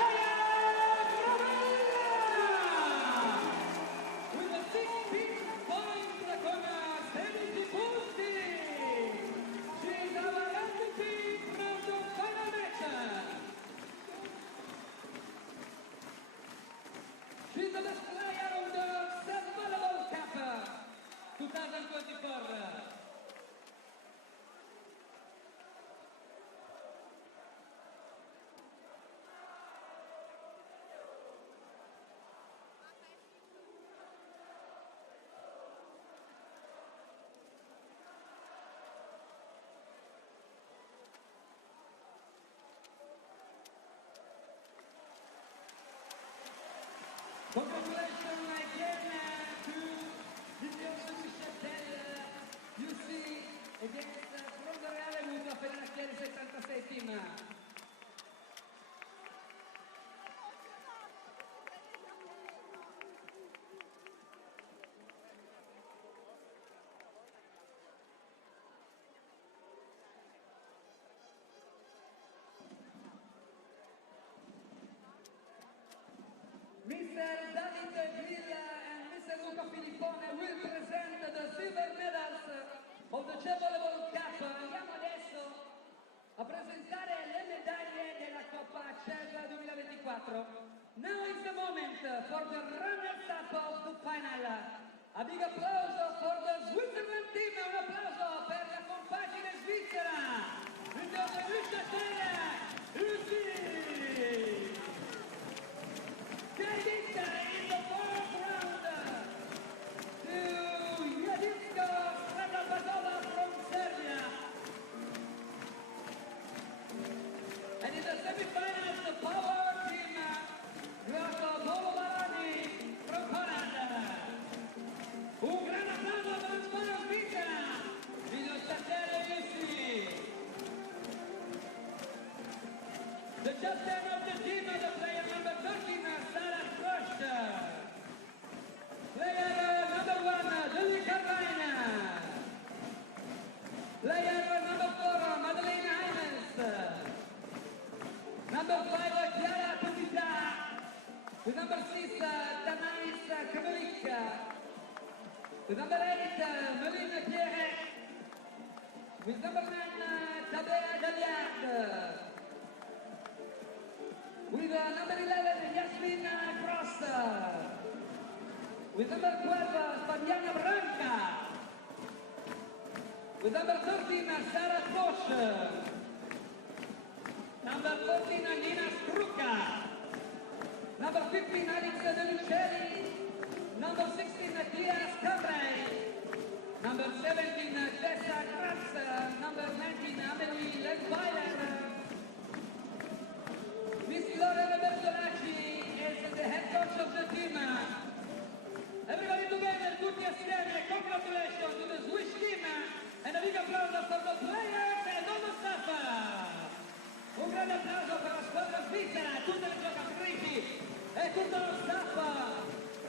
with a 16 points con 16 punti. She is our MVP from the final match. She's the best player of the CEV Volleyball Cup 2024. Congratulations again to Viteos NEUCHATEL, UC, against from the Reale Mutua Fenera CHIERI'76 team. Mr. Davide Grilla and Mr. Luca Filippone will present the silver medals of the CEV Volleyball Cup. Andiamo adesso a presentare le medaglie della Coppa CEV 2024. Now is the moment for the runners-up of the final. A big applauso for the Switzerland team, un applauso per la compagine svizzera. Viteos NEUCHATEL, UC. Dedica in the fourth round to Jadinsko Stradabatova from Serbia. And in the semifinals, the power team, Volley-ball from Poland. Un gran applauso per la squadra svizzera di NEUCHATEL UC. The captain of the team, the player number 13, Sarah Crush. Player number 1, Julie Carvine. Player number 4, Madeleine Hymes. Number 5, Chiara Petita. With number 6, Tanais Kmelik. With number 8, Meline Pierre. With number 9, Tabea Daliad. With number 11, Yasmin Cross. With number 12, Fabiana Branca. With number 13, Sarah Bosch. Number 14, Nina Struka. Number 15, Alex De Lucelli. Number 16, Tia Scabray. Number 17, Tessa Kratz. number 19, Amelie Lempiler. Miss Gloria Bertolacci is the head coach of the team. Everybody together, tutti assieme, congratulations to the Swiss team and a big applause for the players and all the staff. Un grande applauso per la squadra svizzera, tutte le giocatrici e tutto lo staff.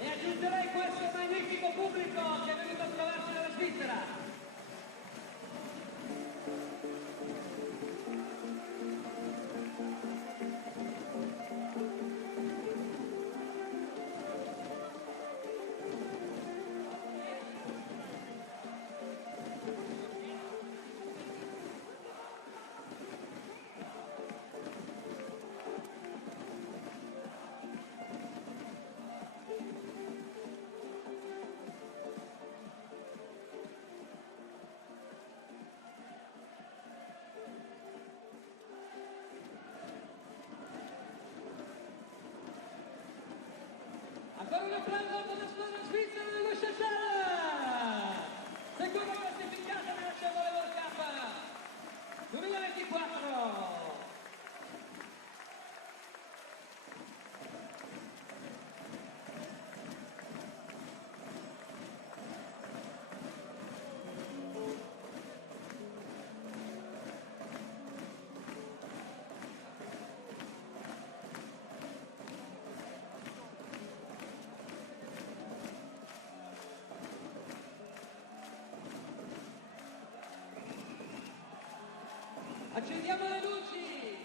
E aggiungerei questo magnifico pubblico che è venuto a trovarsi dalla Svizzera. Ancora un applauso per la squadra svizzera dello Neuchâtel, seconda classificata nella CEV Volleyball Cup 2024. Accendiamo le luci!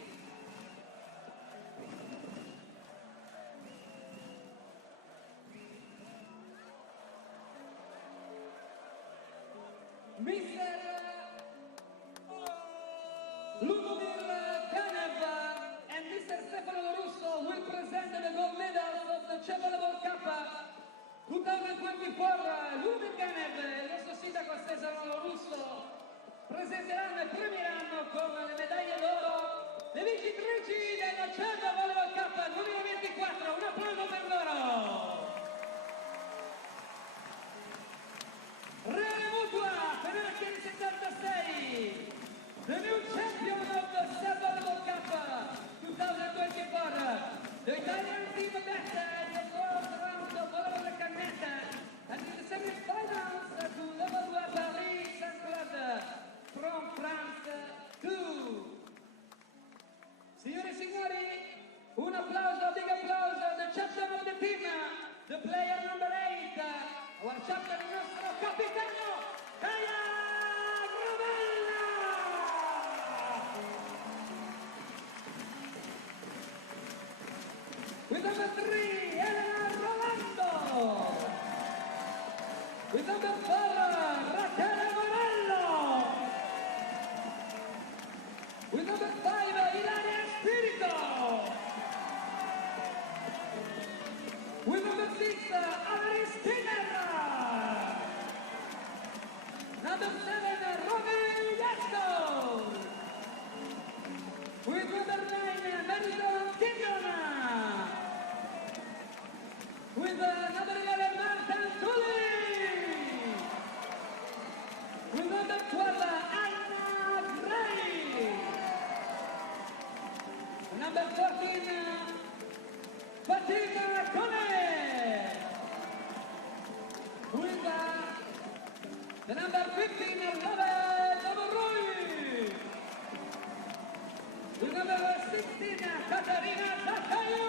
Mister Ludomir Ganev and Mr. Stefano Russo will present the gold medals of the CEV Volleyball Cup 2024. Ludomir Ganev e il nostro sindaco Stefano Russo presenteranno e premieranno con le medaglie d'oro le vincitrici della CEV Volleyball Cup 2024. Un applauso per loro! Reale Mutua Fenera CHIERI'76, the new champion of the CEV Volleyball Cup 2024. The Italian team met in the first round of volleyball cannette and in the semi-finals to level Paris Saint-Claude from France 2. Signore e signori, un applauso, big applause, the captain of the team, the player number 8, our captain, il nostro capitano, Gaia Gravella! With number 3, Elena Rolando. With number 4, Rachele Morello. With number 5, Ilaria Spirito. With number 6, Avery Skinner. Number 7, Romy Yasko. With number 9, Marisol Tigona. With number 11, Martin Tully. With number 12, Anna Gray. Number 14, Fatima Kone. With the number 15, Robert Laborui. With number 16, Katarina Zakayu.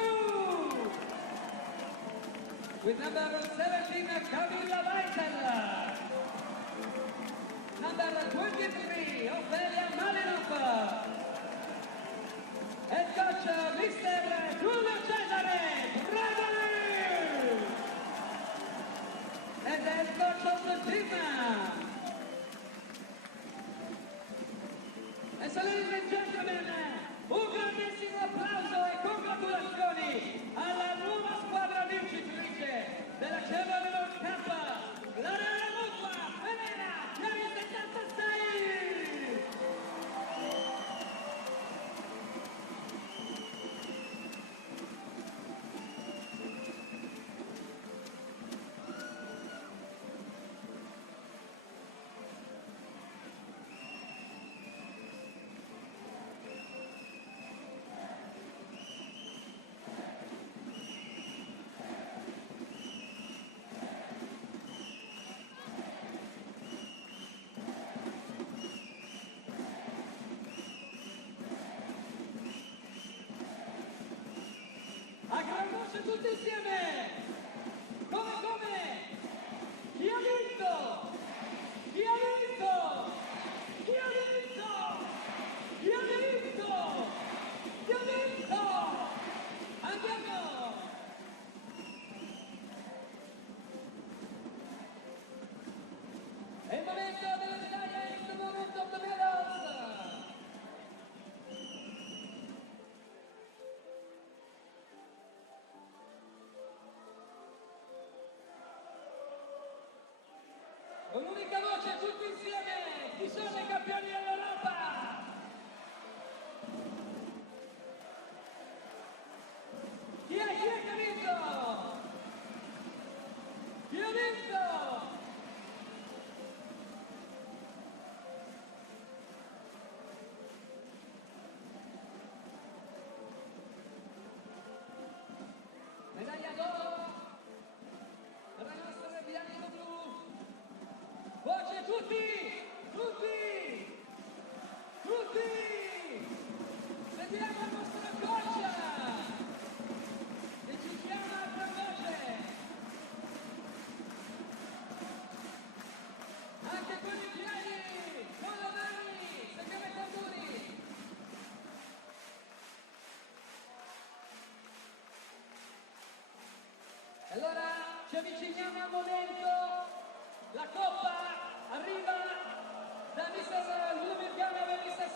With number 17, Camilla Weitel. Number 23, Ophelia Malinov. Head coach, Mr. Giulio Cesare Bravoli. And head coach of the team. And so, ladies and gentlemen, un grandissimo applauso e congratulazioni alla nuova squadra vincitrice della CEV Volleyball Cup, la Reale Mutua Fenera CHIERI'76. tutti insieme! Come? Chi ha vinto? Chi ha vinto? Chi ha vinto? Chi ha vinto? Chi ha vinto? Andiamo! È il momento della medaglia, è il momento of the medals! Con l'unica voce tutti insieme, chi sono i campioni dell'Europa? Chi è che ha vinto? Chi ha vinto? Medaglia d'oro per la nostra bianco-blu. Voce tutti! Tutti! Tutti! Sentiamo la nostra coach! Che ci chiama a gran voce! Anche con i piedi! Con le mani! Sentiamo i tamburi! Allora ci avviciniamo al momento, la coppa arriva da mister Reale Mutua Fenera, mister